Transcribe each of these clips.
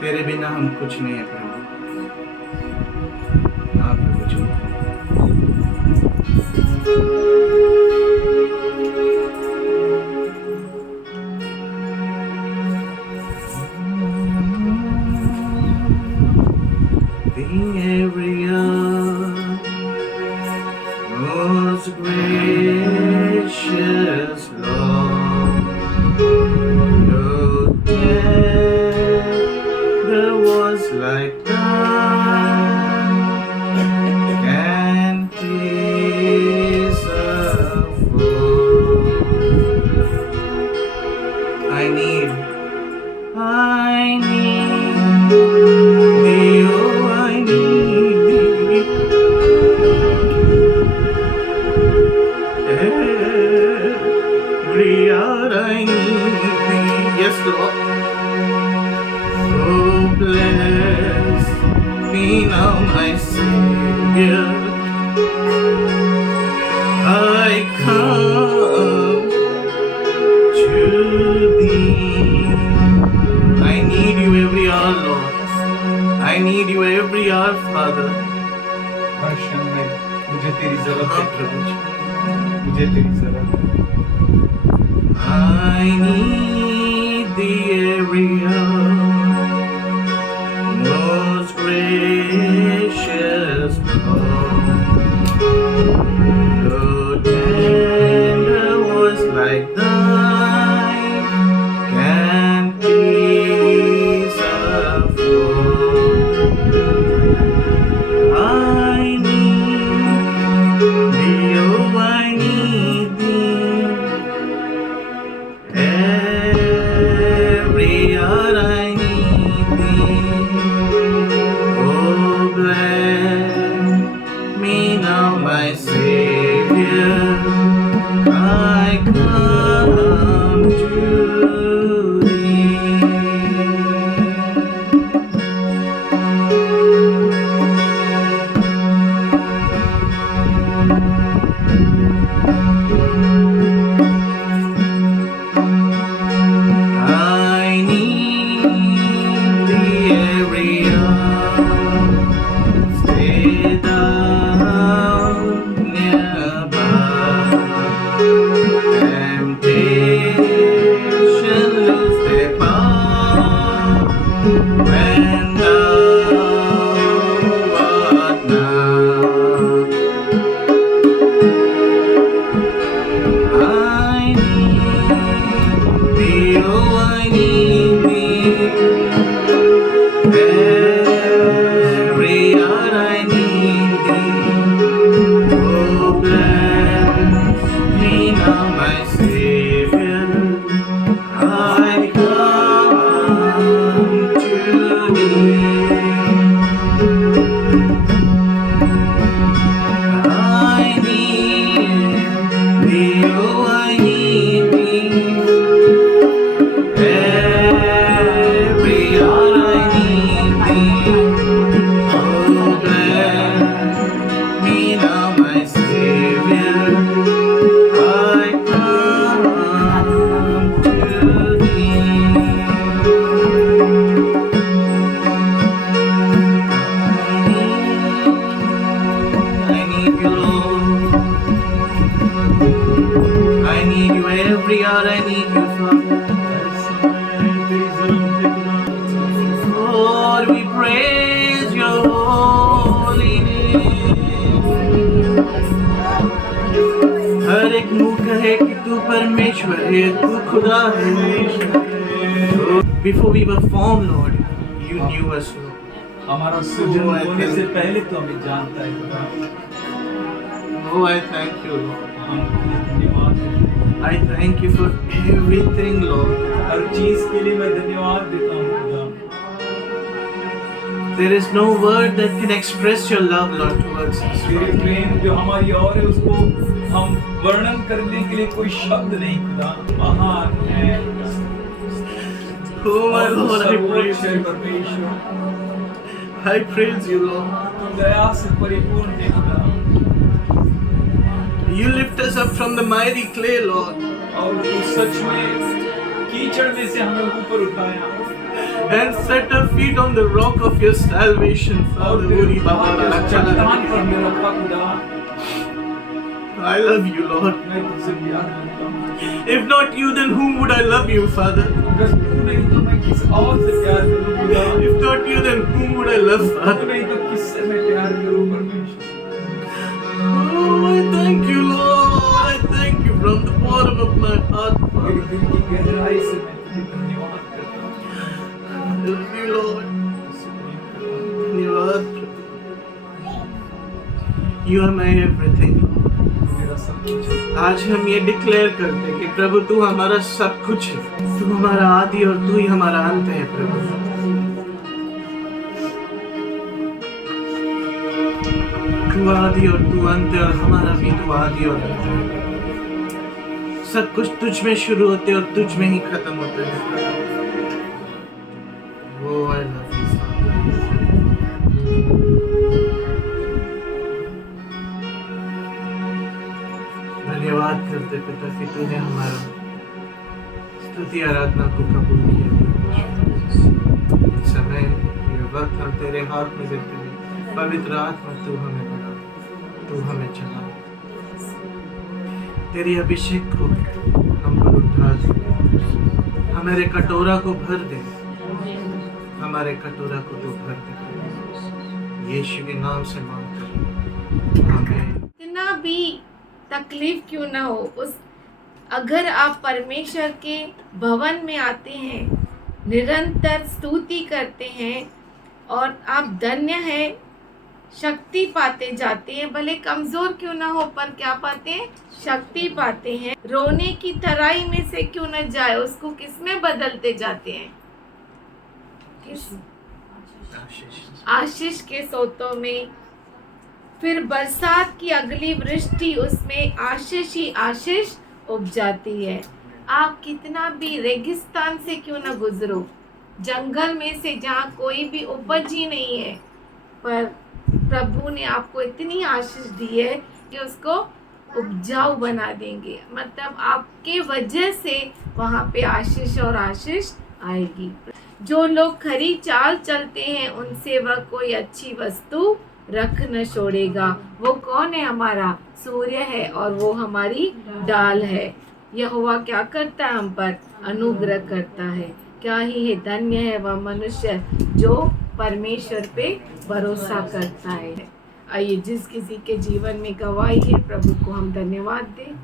तेरे बिना हम कुछ नहीं है प्रभु। हाँ प्रभु जी। The area most gracious Lord, no there was like thine, and peace of I need thee, oh I need thee, every hour I need thee, yes Lord. Oh bless me now my Savior, I come to thee. I need you every hour, Lord. I need you every hour, Father. हर क्षण में मुझे तेरी जरूरत हाँ है प्रभु जी। मुझे तेरी जरूरत है I need thee every hour, most gracious Lord. No tender was like thine, can peace afford. I need thee, oh I need thee, every hour I need thee. Oh bless me now my Savior, I come to thee. I need thee every hour, stay thou nearby. Temptation lose their power when thou art nigh. I need thee, oh I need thee, every hour I need thee. Oh bless me now my Savior, I come to thee. I need thee, oh I need thee, every hour I need thee. Oh bless me now my Savior, I come to thee. I need you, Lord. I need you every hour. I need you, Father. हर समय तेरी जरूरत है खुदा Lord, we praise your holy name. हर एक मुंह कहे कि तू परमेश्वर है, तू खुदा है. Before we were formed, Lord, you knew us, Lord. हमारा सृजन होने से पहले तो हमें जानता है खुदा Oh, I thank you, Lord. हम तुझे धन्यवाद देते हैं I thank you for everything, Lord. हर चीज के लिए मैं धन्यवाद देता हूँ खुदा There is no word that can express your love, Lord, towards us. तेरे प्रेम जो हमारी और है उसको हम वर्णन करने के लिए कोई शब्द नहीं खुदा महान है Oh, my Lord, I सर्वोच्च praise है you. परमेश्वर I praise you, Lord. तू दया से परिपूर्ण है खुदा You lift us up from the mighty clay, Lord. और तू सच में कीचड़ में से हमें ऊपर उठाया and set our feet on the rock of your salvation, और Father. तेरे Uri Baba वहाँ के Rara चट्टान Chala. पर में रखा खुदा, I love you, Lord. मैं तुझसे प्यार करता हूँ। If not you, then whom would I love you, Father? अगर तू नहीं तो मैं किस और से प्यार करूँ खुदा? If not you, then whom would I love, तू Father? नहीं तो किससे मैं प्यार करूँ परमेश्वर? Oh, I thank you, Lord. I thank you from the bottom of my heart, मेरे Father. दिल की गहराई से मैं तुझे धन्यवाद करता हूँ। I love you, Lord. तुझसे प्रेम करता हूँ। धन्यवाद प्रभु. You are my everything. तू मेरा सब कुछ है। आज हम ये डिक्लेयर करते हैं कि प्रभु तू हमारा सब कुछ है, तू हमारा आदि और तू ही हमारा अंत है प्रभु। तू आदि और तू अंत है और हमारा भी तू आदि और अंत है। सब कुछ तुझ में शुरू होते और तुझ में ही खत्म होता है। वो I love you, धन्यवाद करते पिता कि तूने हमारा स्तुति आराधना को कबूल किया। इस समय ये वक्त हम तेरे हाथ में देते हैं। पवित्र आत्मा तू हमें बना, तू हमें चला, तेरी अभिषेक को हम पर उठा दे, हमारे कटोरा को भर दे, हमारे कटोरा को तू भर दे। यीशु के नाम से मांगते हैं, आमीन। कितना भी तकलीफ क्यों ना हो, उस अगर आप परमेश्वर के भवन में आते हैं, निरंतर स्तुति करते हैं और आप धन्य हैं, शक्ति पाते जाते हैं, भले कमजोर क्यों ना हो पर क्या पाते हैं? शक्ति पाते हैं। रोने की तराई में से क्यों न जाए, उसको किस में बदलते जाते हैं? किस आशीष के सोतों में। फिर बरसात की अगली वृष्टि, उसमें आशीष ही आशीष उपजाती है। आप कितना भी रेगिस्तान से क्यों ना गुजरो, जंगल में से जहाँ कोई भी उपज ही नहीं है, पर प्रभु ने आपको इतनी आशीष दी है कि उसको उपजाऊ बना देंगे। मतलब आपके वजह से वहाँ पे आशीष और आशीष आएगी। जो लोग खरी चाल चलते हैं, उनसे वह कोई अच्छी वस्तु रख न छोड़ेगा। वो कौन है? हमारा सूर्य है और वो हमारी डाल है। यहोवा क्या करता है? हम पर अनुग्रह करता है। क्या ही है धन्य है वह मनुष्य जो परमेश्वर पे भरोसा करता है। आइए, जिस किसी के जीवन में गवाही है, प्रभु को हम धन्यवाद दें।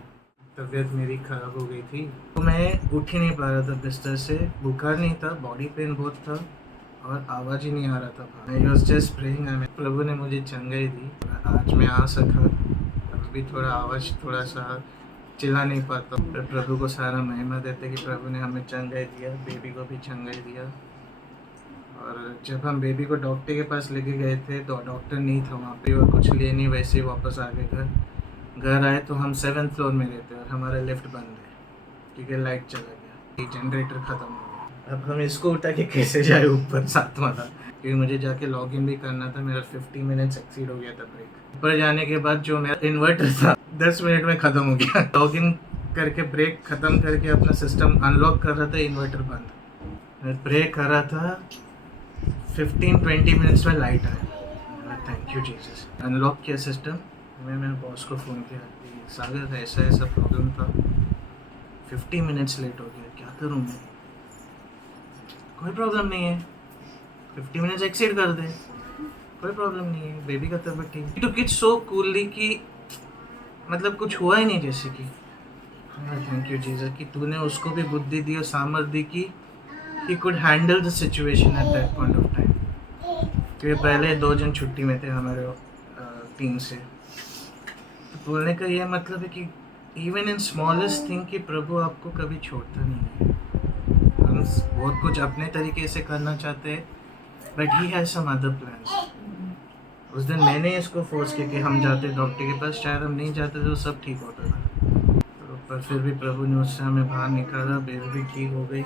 तबीयत मेरी खराब हो गई थी तो मैं उठ ही नहीं पा रहा था बिस्तर से। बुखार नहीं था, बॉडी पेन बहुत था और आवाज़ ही नहीं आ रहा था। आई वाज जस्ट प्रेइंग, प्रभु ने मुझे चंगाई दी। आज मैं आ सका। अभी थोड़ा आवाज़ थोड़ा सा चिल्ला नहीं पाता। पर प्रभु को सारा महिमा देते कि प्रभु ने हमें चंगाई दिया, बेबी को भी चंगाई दिया। और जब हम बेबी को डॉक्टर के पास लेके गए थे तो डॉक्टर नहीं था वहाँ पे, वो कुछ लिए नहीं, वैसे ही वापस आ गए घर आए तो हम 7th फ्लोर में रहते हैं और हमारा लिफ्ट बंद है क्योंकि लाइट चला गया, जनरेटर ख़त्म हो गया। अब हम इसको उठा के कैसे जाए ऊपर 7 वाला, क्योंकि मुझे जाके लॉगिन भी करना था। मेरा 50 मिनट्स एक्सीड हो गया था ब्रेक। ऊपर जाने के बाद जो मेरा इन्वर्टर था 10 मिनट में ख़त्म हो गया। लॉगिन करके ब्रेक ख़त्म करके अपना सिस्टम अनलॉक कर रहा था, इन्वर्टर बंद। मैं ब्रेक कर रहा था, 15-20 मिनट्स में लाइट आया। Thank you Jesus. अनलॉक किया सिस्टम। मैं मेरे बॉस को फ़ोन किया कि सागर ऐसा ऐसा प्रॉब्लम था, 50 मिनट्स लेट हो गया, क्या करूँ मैं? कोई प्रॉब्लम नहीं है, 50 मिनट्स एक्सीड कर दे, कोई प्रॉब्लम नहीं है, बेबी का तबीयत ठीक है। तो किट सो कूलली कि मतलब कुछ हुआ ही नहीं जैसे कि। थैंक यू जीसस कि तूने उसको भी बुद्धि दी और सामर्थ्य दी कि he could handle the situation at that point of time। क्योंकि पहले 2 जन छुट्टी में थे हमारे टीम से। तो बोलने का ये मतलब है कि इवन इन स्मॉलेस्ट थिंग कि प्रभु आपको कभी छोड़ता नहीं है। हम बहुत कुछ अपने तरीके से करना चाहते हैं, but he has some other plans. उस दिन मैंने इसको फोर्स किया कि हम जाते डॉक्टर के पास, शायद हम नहीं जाते तो सब ठीक होता था। तो पर फिर भी प्रभु ने उससे हमें बाहर निकाला, बेबी भी ठीक हो गई,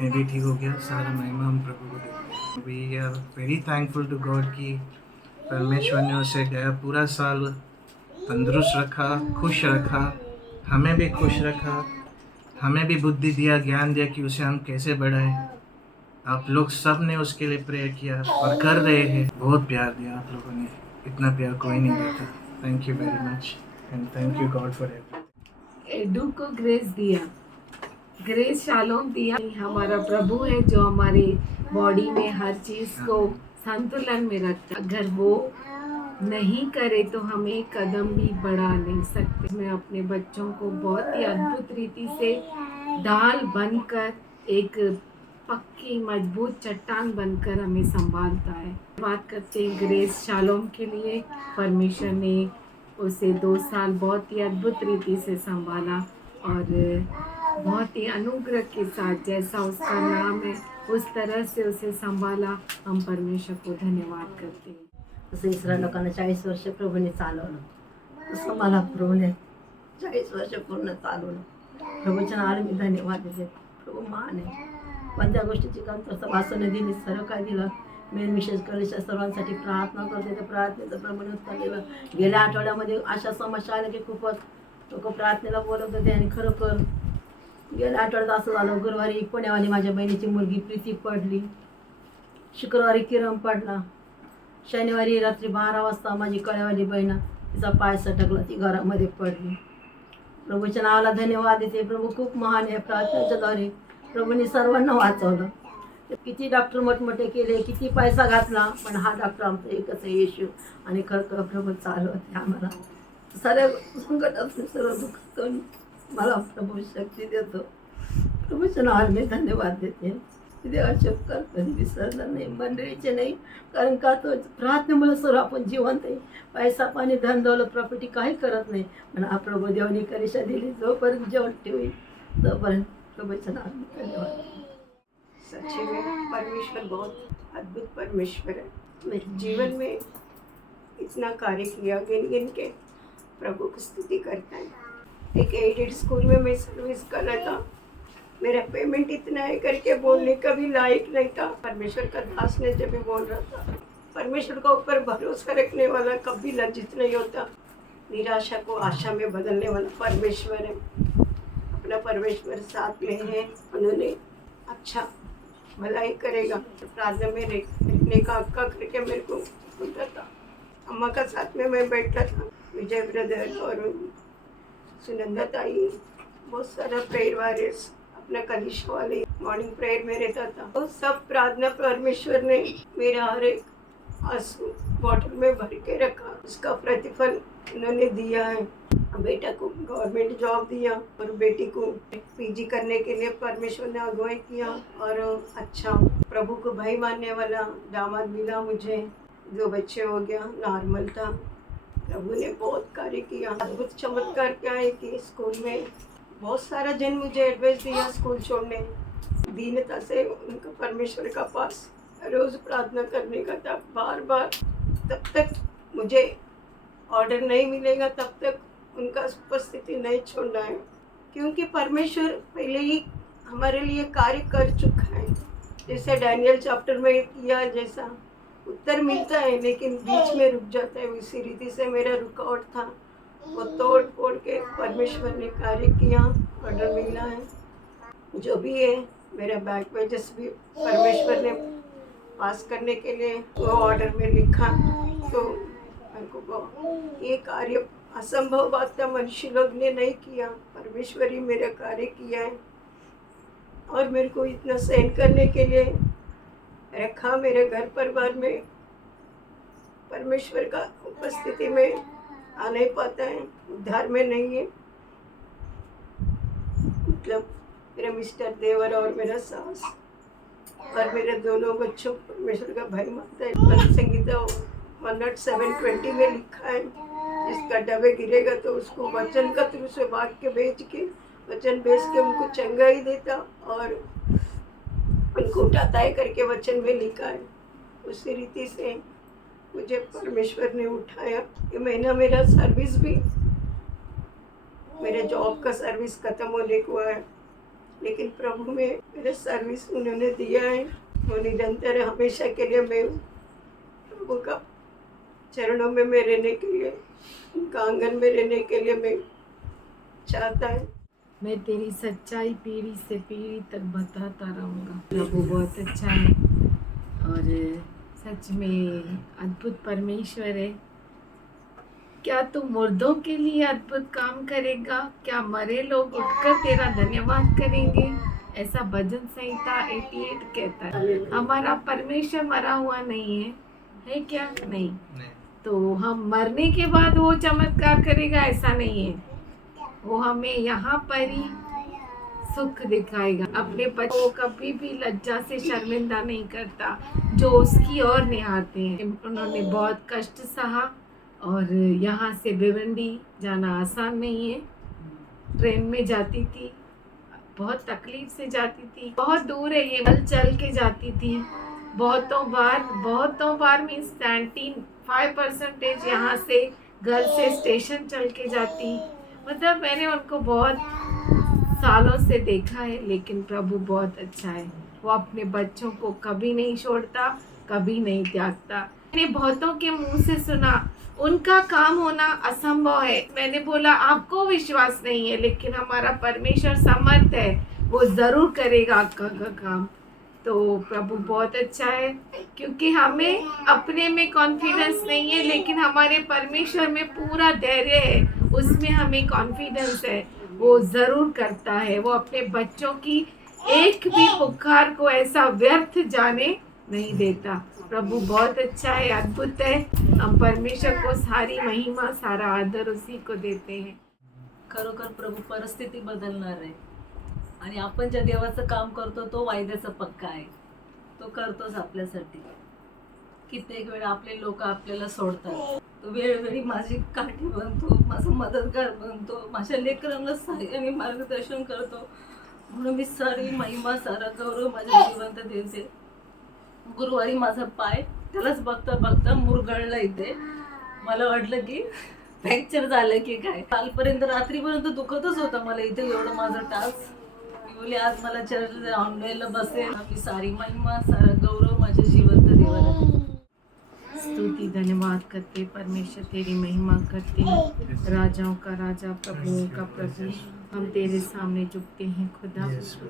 मैं भी ठीक हो गया। सारा महिमा हम प्रभु को देते हैं। We are very thankful to God कि परमेश्वर ने उसे गया पूरा साल तंदुरुस्त रखा, खुश रखा, हमें भी खुश रखा, हमें भी बुद्धि दिया, ज्ञान दिया कि उसे हम कैसे बढ़ाएं। आप लोग सब ने उसके लिए प्रेयर किया और कर रहे हैं। बहुत प्यार दिया आप लोगों ने, इतना प्यार कोई नहीं देता। Thank you very much and thank you God for everything. Edu को ग्रेस दिया, ग्रेस शालोम दिया। हमारा प्रभु है जो हमारी बॉडी में हर चीज को संतुलन में रखता है। अगर वो नहीं करे तो हम एक कदम भी बढ़ा नहीं सकते। मैं अपने बच्चों को बहुत ही अद्भुत रीति से ढाल बनकर एक पक्की मजबूत चट्टान बनकर हमें संभालता है। बात करते हैं ग्रेस शालोम के लिए। परमेश्वर ने उसे 2 साल बहुत ही अद्भुत रीति से संभाला और बहुत ही अनुग्रह के साथ, जैसा उसका नाम है उस तरह से उसे संभाला। हम परमेश्वर को धन्यवाद करते हैं। तसं इस्रायल लोकांना 40 वर्ष प्रभूने चालवलं, तसं मला प्रभूने 40 वर्ष पूर्ण चालवलं. प्रभूच्या नावाला मी धन्यवाद देते. प्रभू महान आहे. कोणत्या गोष्टीची कमतरता भासू न दिली, सर्व काय दिलं. मेन विशेष कलेच्या सर्वांसाठी प्रार्थना करते. त्या प्रार्थनेचं प्रभूने उत्तर दिलं. गेल्या आठवड्यामध्ये अशा समस्या आल्या की खूपच लोक प्रार्थनेला बोलत होते आणि खरोखर गेल्या आठवड्यात असं झालं. गुरुवारी पुण्यावाली माझ्या बहिणीची मुलगी प्रीती पडली, शुक्रवारी किरण पडला, शनिवारी रात्री 12 वाजता माझी कळ्यावाली बहीण तिचा पाय सटकला, ती घरामध्ये पडली. प्रभूच्या नावाला धन्यवाद देते. प्रभू खूप महान आहे. प्रार्थनेच्या द्वारे प्रभूने सर्वांना वाचवलं. किती डॉक्टर मोठमोठे केले, किती पैसा घातला, पण हा डॉक्टर आमचा एकच आहे, येशू. आणि खरं प्रभू चालवते आम्हाला साऱ्या संकटातून, सर्व दुःखातून मला प्रभू शक्ती देतो. प्रभूच्या नावाला मी धन्यवाद देते. देवाचे उपकार कधी विसरणार नाही, मंडळीचे नाही, कारण का तो प्रार्थनेमुळे सर्व आपण जिवंत आहे. पैसा पाणी धन दौलत प्रॉपर्टी काही करत नाही, पण हा प्रभू देवाने करिशा दिली. जोपर्यंत जेवण ठेवी तोपर्यंत प्रभूच्या नावाने धन्यवाद. सच्ची में परमेश्वर बहुत अद्भुत परमेश्वर है. मेरे जीवन में इतना कार्य किया, गिन गिन के प्रभु की स्तुति करता है. एक एडेड स्कूल में मैं सर्विस कर रहा था. मेरा पेमेंट इतना है करके बोलने का भी लायक नहीं था. परमेश्वर का दास ने जब भी बोल रहा था, परमेश्वर का ऊपर भरोसा रखने वाला कभी लज्जित नहीं होता. निराशा को आशा में बदलने वाला परमेश्वर है. अपना परमेश्वर साथ में है. उन्होंने अच्छा भलाई करेगा. प्रार्थना में रहने का हक्का करके मेरे को होता था. अम्मा का साथ में मैं बैठा था, विजय ब्रदर और सुनंदा ताई, बहुत सारा प्रेयर वारियर्स, अपना कलिशा वाले मॉर्निंग प्रेयर में रहता था. वो सब प्रार्थना परमेश्वर ने मेरा हर एक आंसू बॉटल में भर के रखा. उसका प्रतिफल उन्होंने दिया है. बेटा को गवर्नमेंट जॉब दिया और बेटी को पीजी करने के लिए परमेश्वर ने अगुवाई किया. और अच्छा प्रभु को भाई मानने वाला दामाद मिला मुझे. 2 बच्चे हो गया, नॉर्मल था. प्रभु ने बहुत कार्य किया. अद्भुत चमत्कार क्या है कि स्कूल में बहुत सारा जन मुझे एडवाइस दिया स्कूल छोड़ने. दीनता से उनका परमेश्वर का पास रोज़ प्रार्थना करने का था, बार बार. तब तक मुझे ऑर्डर नहीं मिलेगा तब तक उनका उपस्थिति नहीं छोड़ना है, क्योंकि परमेश्वर पहले ही हमारे लिए कार्य कर चुका है. जैसे डैनियल चैप्टर में किया, जैसा उत्तर मिलता है लेकिन बीच में रुक जाता है, उसी रीति से मेरा रुकावट था. वो तोड़ फोड़ के परमेश्वर ने कार्य किया, ऑर्डर मिला है. जो भी है मेरा बैक पेजेस भी परमेश्वर ने पास करने के लिए वो ऑर्डर में लिखा. तो मेरे को ये कार्य असंभव बात था, मनुष्य लोग ने नहीं किया, परमेश्वर ही मेरा कार्य किया है. और मेरे को इतना सहन करने के लिए रखा. मेरे घर परिवार में परमेश्वर का उपस्थिति में आ नहीं पाता है, उद्धार में नहीं है. मतलब मेरा मिस्टर देवर और मेरा सास और मेरे दोनों बच्चों परमेश्वर का भाई मानता है. संगीता 107:20 में लिखा है, जिसका डबे गिरेगा तो उसको वचन का थ्रू से वाक्य बेच के, वचन बेच के उनको चंगाई देता और उनको उठाता है करके वचन में लिखा है. उसी रीति से मुझे परमेश्वर ने उठाया. ये महीना मेरा सर्विस भी, मेरे जॉब का सर्विस ख़त्म होने को है, लेकिन प्रभु में मेरा सर्विस उन्होंने दिया है. वो निरंतर हमेशा के लिए मैं प्रभु का चरणों में रहने के लिए, उनका आंगन में रहने के लिए मैं चाहता है. मैं तेरी सच्चाई पीढ़ी से पीढ़ी तक बताता रहूँगा। प्रभु बहुत अच्छा है और सच में अद्भुत परमेश्वर है। क्या तू मुर्दों के लिए अद्भुत काम करेगा? क्या मरे लोग उठकर तेरा धन्यवाद करेंगे? ऐसा भजन संहिता 88 कहता है। हमारा परमेश्वर मरा हुआ नहीं है क्या? नहीं। तो हम मरने के बाद वो चमत्कार करेगा ऐसा नहीं है। वो हमें यहाँ पर ही सुख दिखाएगा। अपने बच्चों को कभी भी लज्जा से शर्मिंदा नहीं करता जो उसकी ओर निहारते हैं। उन्होंने बहुत कष्ट सहा और यहाँ से भिवंडी जाना आसान नहीं है। ट्रेन में जाती थी, बहुत तकलीफ से जाती थी, बहुत दूर है ये, चल के जाती थी। बहुतों बार मीन्स 95% यहाँ से घर से स्टेशन चल के जाती। मतलब मैंने उनको बहुत सालों से देखा है, लेकिन प्रभु बहुत अच्छा है। वो अपने बच्चों को कभी नहीं छोड़ता, कभी नहीं त्यागता। मैंने बहुतों के मुंह से सुना उनका काम होना असंभव है। मैंने बोला आपको विश्वास नहीं है, लेकिन हमारा परमेश्वर समर्थ है, वो जरूर करेगा आपका काम। तो प्रभु बहुत अच्छा है, क्योंकि हमें अपने में कॉन्फिडेंस नहीं है, लेकिन हमारे परमेश्वर में पूरा धैर्य है, उसमें हमें कॉन्फिडेंस है, वो ज़रूर करता है। वो अपने बच्चों की एक भी पुकार को ऐसा व्यर्थ जाने नहीं देता। प्रभु बहुत अच्छा है, अद्भुत है। हम परमेश्वर को सारी महिमा, सारा आदर उसी को देते हैं। खरोखर प्रभू परिस्थिती बदलणार आहे आणि आपण ज्या देवाचं काम करतो तो वायद्याचा पक्का आहे, तो करतोच आपल्यासाठी। कित्येक वेळा आपले लोक आपल्याला सोडतात, तो वेळोवेळी माझी काठी बनतो, माझा मदतगार बनतो, माझ्या लेकरांना सहाय्याने मार्गदर्शन करतो। म्हणून मी सारी महिमा, सारा गौरव माझ्या जिवंत देते। गुरुवारी माझा पाय त्यालाच बघता बघता मुरगळला इथे। मला वाटलं की फ्रॅक्चर झालं की काय। कालपर्यंत रात्रीपर्यंत दुखतच होतं मला इथे, एवढं माझं टाच। मी बोली आज मला चर्च ऑनलाईनला बसेल। मी सारी महिमा, सारा गौरव माझ्या जिवंत देवाला। स्तुति धन्यवाद करते परमेश्वर, तेरी महिमा करते हैं। राजाओं का राजा, प्रभुओं का प्रभु, हम तेरे सामने झुकते हैं खुदा।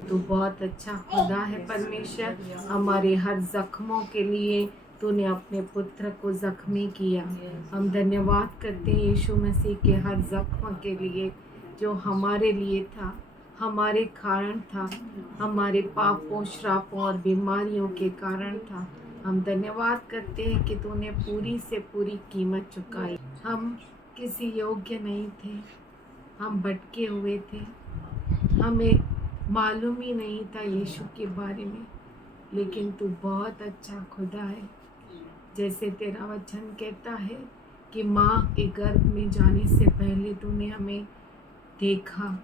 तू बहुत अच्छा खुदा है परमेश्वर। हमारे हर जख्मों के लिए तूने अपने पुत्र को जख्मी किया। हम धन्यवाद करते हैं यीशु मसीह के हर जख्म के लिए, जो हमारे लिए था, हमारे कारण था, हमारे पापों, श्रापों और बीमारियों के कारण था। हम धन्यवाद करते हैं कि तूने पूरी से पूरी कीमत चुकाई। हम किसी योग्य नहीं थे, हम भटके हुए थे, हमें मालूम ही नहीं था यीशु के बारे में, लेकिन तू बहुत अच्छा खुदा है। जैसे तेरा वचन कहता है कि माँ के गर्भ में जाने से पहले तूने हमें देखा,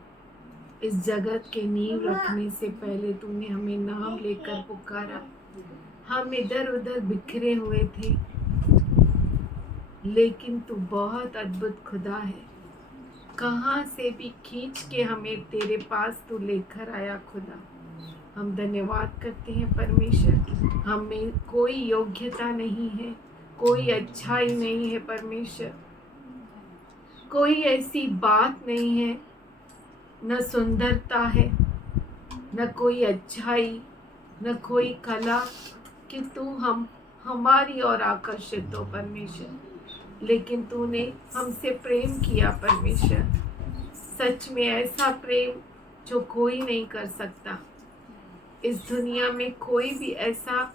इस जगत के नींव रखने से पहले तूने हमें नाम लेकर पुकारा। हम इधर उधर बिखरे हुए थे, लेकिन तू बहुत अद्भुत खुदा है। कहाँ से भी खींच के हमें तेरे पास तू लेकर आया खुदा। हम धन्यवाद करते हैं परमेश्वर। हमें कोई योग्यता नहीं है, कोई अच्छाई नहीं है परमेश्वर, कोई ऐसी बात नहीं है, न सुंदरता है, न कोई अच्छाई, न कोई कला कि तू हमारी ओर आकर्षित हो परमेश्वर। लेकिन तूने हमसे प्रेम किया परमेश्वर, सच में ऐसा प्रेम जो कोई नहीं कर सकता। इस दुनिया में कोई भी ऐसा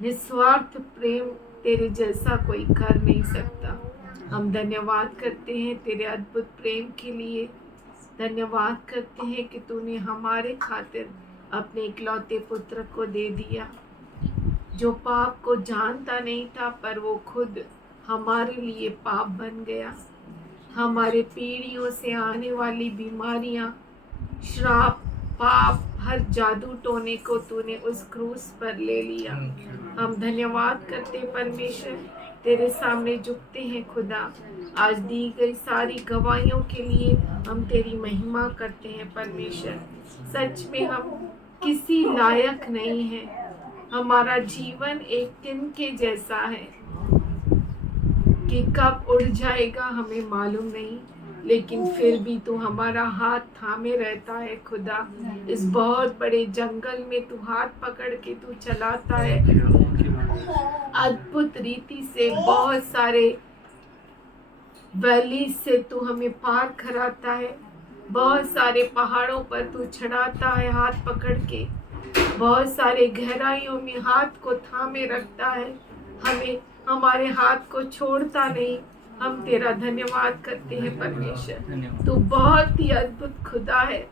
निस्वार्थ प्रेम तेरे जैसा कोई कर नहीं सकता। हम धन्यवाद करते हैं तेरे अद्भुत प्रेम के लिए। धन्यवाद करते हैं कि तूने हमारे खातिर अपने इकलौते पुत्र को दे दिया, जो पाप को जानता नहीं था, पर वो खुद हमारे लिए पाप बन गया। हमारे पीढ़ियों से आने वाली बीमारियां, श्राप, पाप, हर जादू टोने को तूने उस क्रूस पर ले लिया। हम धन्यवाद करते परमेश्वर, तेरे सामने झुकते हैं खुदा। आज दी गई सारी गवाहियों के लिए हम तेरी महिमा करते हैं परमेश्वर। सच में हम किसी लायक नहीं है, हमारा जीवन एक तिनके जैसा है कि कब उड़ जाएगा हमें मालूम नहीं। लेकिन फिर भी तू हमारा हाथ थामे रहता है खुदा। इस बहुत बड़े जंगल में तू हाथ पकड़ के तू चलाता है अद्भुत रीति से। बहुत सारे वैली से तू हमें पार कराता है, बहुत सारे पहाड़ों पर तू चढ़ाता है हाथ पकड़ के, बहुत सारे गहराइयों में हाथ को थामे रखता है, हमें हमारे हाथ को छोड़ता नहीं। हम तेरा धन्यवाद करते हैं परमेश्वर, तू बहुत ही अद्भुत खुदा है।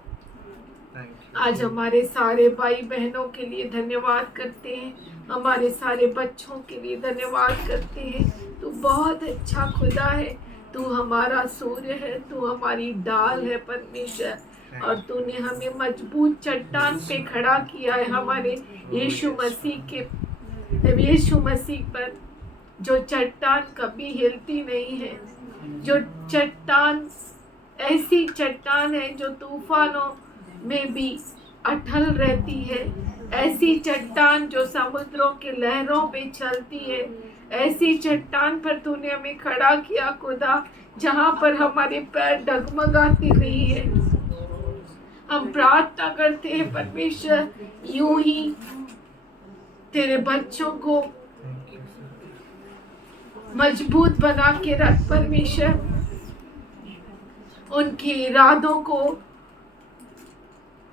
आज हमारे सारे भाई बहनों के लिए धन्यवाद करते हैं, हमारे सारे बच्चों के लिए धन्यवाद करते हैं। तू बहुत अच्छा खुदा है, तू हमारा सूर्य है, तू हमारी ढाल है परमेश्वर, और तूने हमें मजबूत चट्टान पे खड़ा किया है। हमारे यीशु मसीह पर जो चट्टान कभी हिलती नहीं है, जो चट्टान ऐसी चट्टान है जो तूफानों में भी अटल रहती है, ऐसी चट्टान जो समुद्रों के लहरों पे चलती है, ऐसी चट्टान पर तूने हमें खड़ा किया खुदा, जहाँ पर हमारे पैर डगमगाते नहीं है। हम प्रार्थना करते हैं परमेश्वर, यूं ही तेरे बच्चों को मजबूत बना के रख परमेश्वर, उनके इरादों को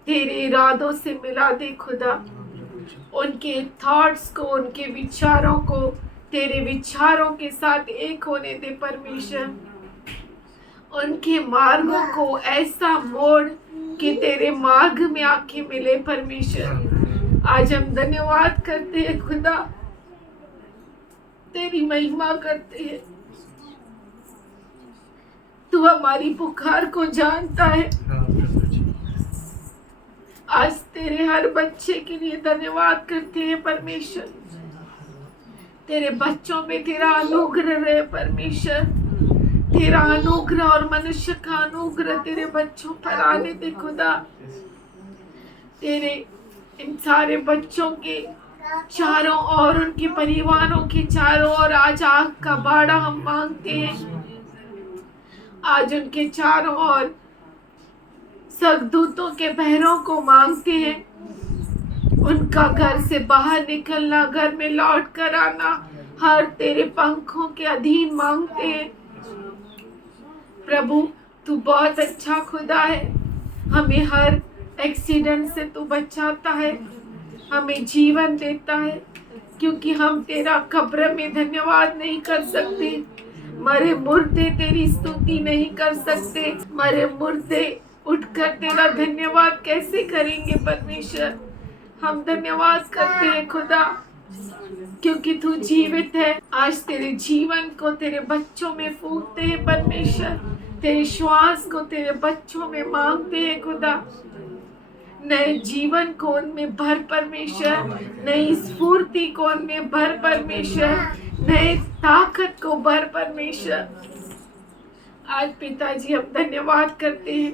तेरे इरादों से मिला दे खुदा, उनके थॉट्स को, उनके विचारों को तेरे विचारों के साथ एक होने दे परमेश्वर, उनके मार्गों को ऐसा मोड़ कि तेरे मार्ग में आके मिले परमेश्वर। आज हम धन्यवाद करते हैं खुदा, तेरी महिमा करते हैं। तू हमारी पुकार को जानता है। आज तेरे हर बच्चे के लिए धन्यवाद करते हैं परमेश्वर, तेरे बच्चों में तेरा अनुग्रह रहे परमेश्वर, तेरा अनुग्रह और मनुष्य का अनुग्रह तेरे बच्चों पर आने दे खुदा। तेरे इन सारे बच्चों के चारों ओर, उनके परिवारों के चारों ओर आज आग का बाड़ा हम मांगते हैं। आज उनके चारों ओर स्वर्गदूतों के पहरों को मांगते हैं। उनका घर से बाहर निकलना, घर में लौट कर आना, हर तेरे पंखों के अधीन मांगते हैं। प्रभु तू बहुत अच्छा खुदा है, हमें हर एक्सीडेंट से तू बचाता है, हमें जीवन देता है, क्योंकि हम तेरा कब्र में धन्यवाद नहीं कर सकते। मरे मुर्दे तेरी स्तुति नहीं कर सकते, मरे मुर्दे उठकर तेरा धन्यवाद कैसे करेंगे परमेश्वर। हम धन्यवाद करते हैं खुदा, क्योंकि तू जीवित है। आज तेरे जीवन को तेरे बच्चों में फूंकते हैं परमेश्वर, तेरे श्वास को तेरे बच्चों में मांगते हैं खुदा। नए जीवन को उनमें भर परमेश्वर, नई स्फूर्ति को उनमें भर परमेश्वर, नए ताकत को भर परमेश्वर। आज पिताजी हम धन्यवाद करते हैं,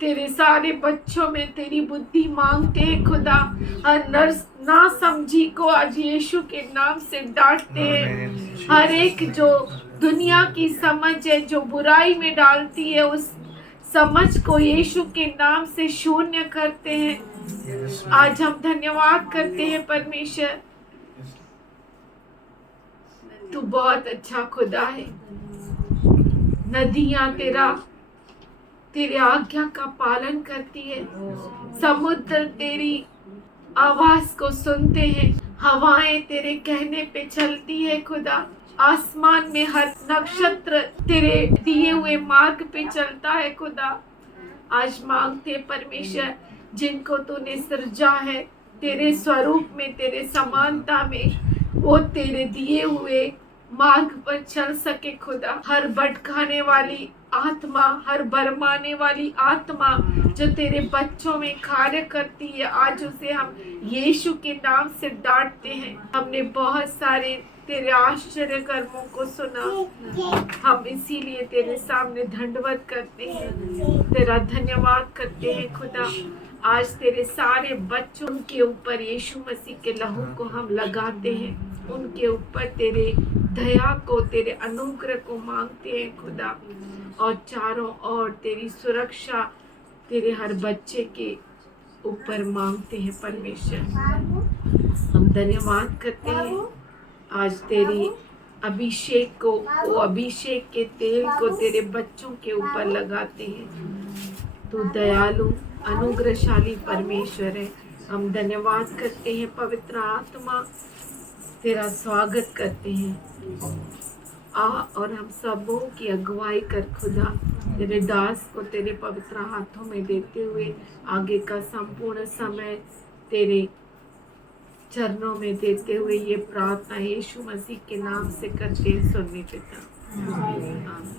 तेरे सारे बच्चों में तेरी बुद्धि मांगते हैं खुदा। हर ना समझी को आज यीशु के नाम से डांटते हैं। हर एक जो दुनिया की समझ है, जो बुराई में डालती है, उस समझ को यीशु के नाम से शून्य करते हैं। आज हम धन्यवाद करते हैं परमेश्वर, तू बहुत अच्छा खुदा है। नदियां तेरे आज्ञा का पालन करती है, समुद्र तेरी आवाज को सुनते हैं, हवाएं तेरे कहने पे चलती है खुदा। आसमान में हर नक्षत्र तेरे दिए हुए मार्ग पे चलता है खुदा। आज मांगते परमेश्वर, जिनको तूने सृजा है तेरे स्वरूप में, तेरे समानता में, वो तेरे दिए हुए मार्ग पर चल सके खुदा। हर भटकाने वाली आत्मा, हर बरमाने वाली आत्मा जो तेरे बच्चों में कार्य करती है, आज उसे हम यीशु के नाम से डांटते हैं। हमने बहुत सारे तेरे आश्चर्य कर्मों को सुना, हम इसीलिए तेरे सामने दंडवत करते हैं, तेरा धन्यवाद करते हैं खुदा। आज तेरे सारे बच्चों के ऊपर यीशु मसीह के लहू को हम लगाते हैं, उनके ऊपर तेरे दया को, तेरे अनुग्रह को मांगते हैं खुदा, और चारों ओर तेरी सुरक्षा तेरे हर बच्चे के ऊपर मांगते हैं परमेश्वर। हम धन्यवाद करते हैं आज तेरी अभिषेक को, वो अभिषेक के तेल को तेरे बच्चों के ऊपर लगाते हैं। तू दयालु अनुग्रहशाली परमेश्वर है। हम धन्यवाद करते हैं पवित्र आत्मा, तेरा स्वागत करते हैं। आ और हम सबों की अगुवाई कर खुदा, तेरे दास को तेरे पवित्र हाथों में देते हुए आगे का संपूर्ण समय तेरे चरणों में देते हुए ये प्रार्थना यीशु मसीह के नाम से करते हैं, सुनने पिता। आमीन।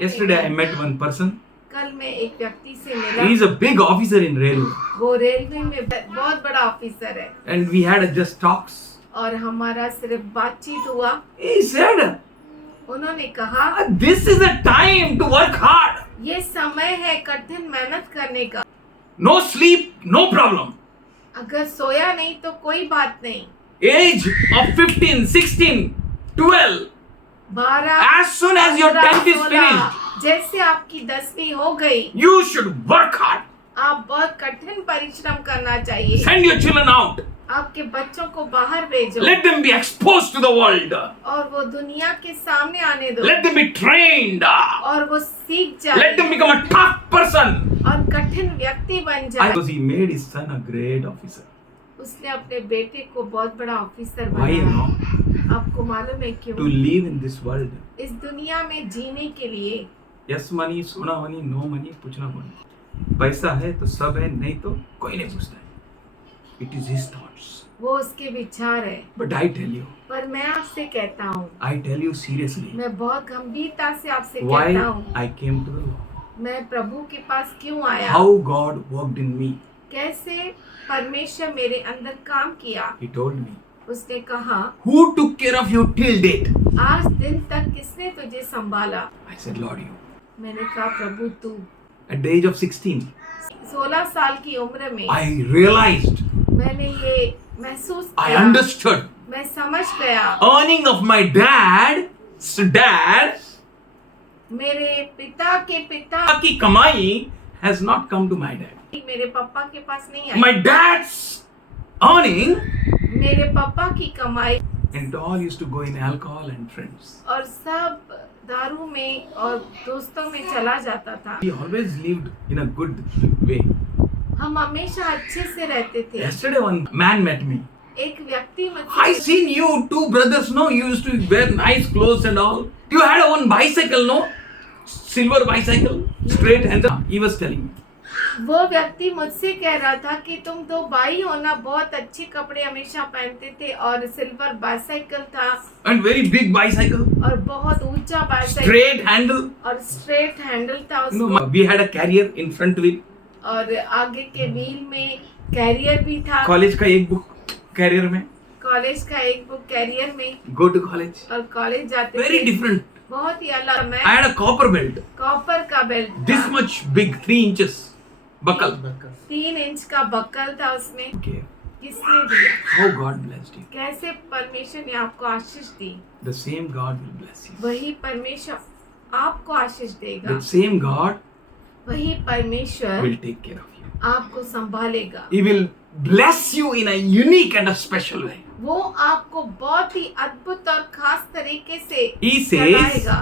Yesterday I met one person. कल मैं एक व्यक्ति से मिला। He is a big officer in railway. वो रेलवे में बहुत बड़ा ऑफिसर है And we had just talks. और हमारा सिर्फ बातचीत हुआ। He said, उन्होंने कहा this is the time to work hard. ये समय है कठिन मेहनत करने का। No sleep, no problem. अगर सोया नहीं तो कोई बात नहीं। Age of 15, 16, 12. 12 As soon as your 10th is 16, finished, जैसे आपकी 10वीं हो गई, you should work hard. आप बहुत कठिन परिश्रम करना चाहिए। Send your children out. आपके बच्चों को बाहर भेजो Let them be exposed to the world. और वो दुनिया के सामने आने दो Let them be trained. और वो सीख Let जाए them become a tough person. और कठिन व्यक्ति बन जाए। Because he made his son a great officer. उसने अपने बेटे को बहुत बड़ा ऑफिसर Why you बनाया। know? आपको मालूम है To क्यों? live in this world. इस दुनिया में जीने के लिए Yes money, सोना money, no money, कुछ ना money. पैसा है तो सब है, नहीं तो कोई नहीं पूछता है. It is his thoughts. वो उसके विचार है। But I tell you, पर मैं आपसे कहता हूँ, I tell you seriously, मैं बहुत गंभीरता से आपसे why कहता हूँ, I came to the Lord. मैं प्रभु के पास क्यों आया, How God worked in me. कैसे परमेश्वर मेरे अंदर काम किया। He told me, उसने कहा, who took care of you till date? आज दिन तक किसने तुझे संभाला। I said, Lord, you. मैंने कहा, प्रभु तू। At the age of 16, 16 साल की उम्र में I realized, मैंने ये महसूस I किया, understood, मैं समझ गया, earning of my dad मेरे पिता के पिता की कमाई has not come to my dad. मेरे पापा के पास नहीं आई। My dad's earning मेरे पापा की कमाई and all used to go in alcohol and friends. और सब दारू में और दोस्तों में चला जाता था। He always lived in a good way. हम हमेशा अच्छे से रहते थे। Yesterday one man met me. एक व्यक्ति I मुझसे seen you two brothers, no? You used to wear nice clothes and all. You had one bicycle, no? Silver bicycle, straight hand. He was telling me. वो व्यक्ति मुझसे कह रहा था कि तुम दो भाई हो ना, बहुत अच्छे कपड़े हमेशा पहनते थे और सिल्वर बाइसाइकिल था And very big bicycle, और बहुत ऊंचा बाइसाइकिल straight handle. और स्ट्रेट हैंडल था No, उसको we had a carrier in front wheel. और आगे के व्हील में कैरियर भी था। कॉलेज का एक बुक कैरियर में. कॉलेज का एक बुक कैरियर में Go to college. और कॉलेज जाते Very थे। different. बहुत ही अलग। मैं I had a copper belt. Copper का belt This much big, 3 inches. Buckle. 3 inch का बक्कल था उसमें। Okay. किसने दिया? How God blessed you. कैसे परमेश्वर ने आपको आशीष दी? The same God will bless you. वही परमेश्वर आपको आशीष देगा। The same God वही परमेश्वर will take care of you. आपको संभालेगा। He will bless you in a unique and a special way. वो आपको बहुत ही अद्भुत और खास तरीके से He says, चलाएगा।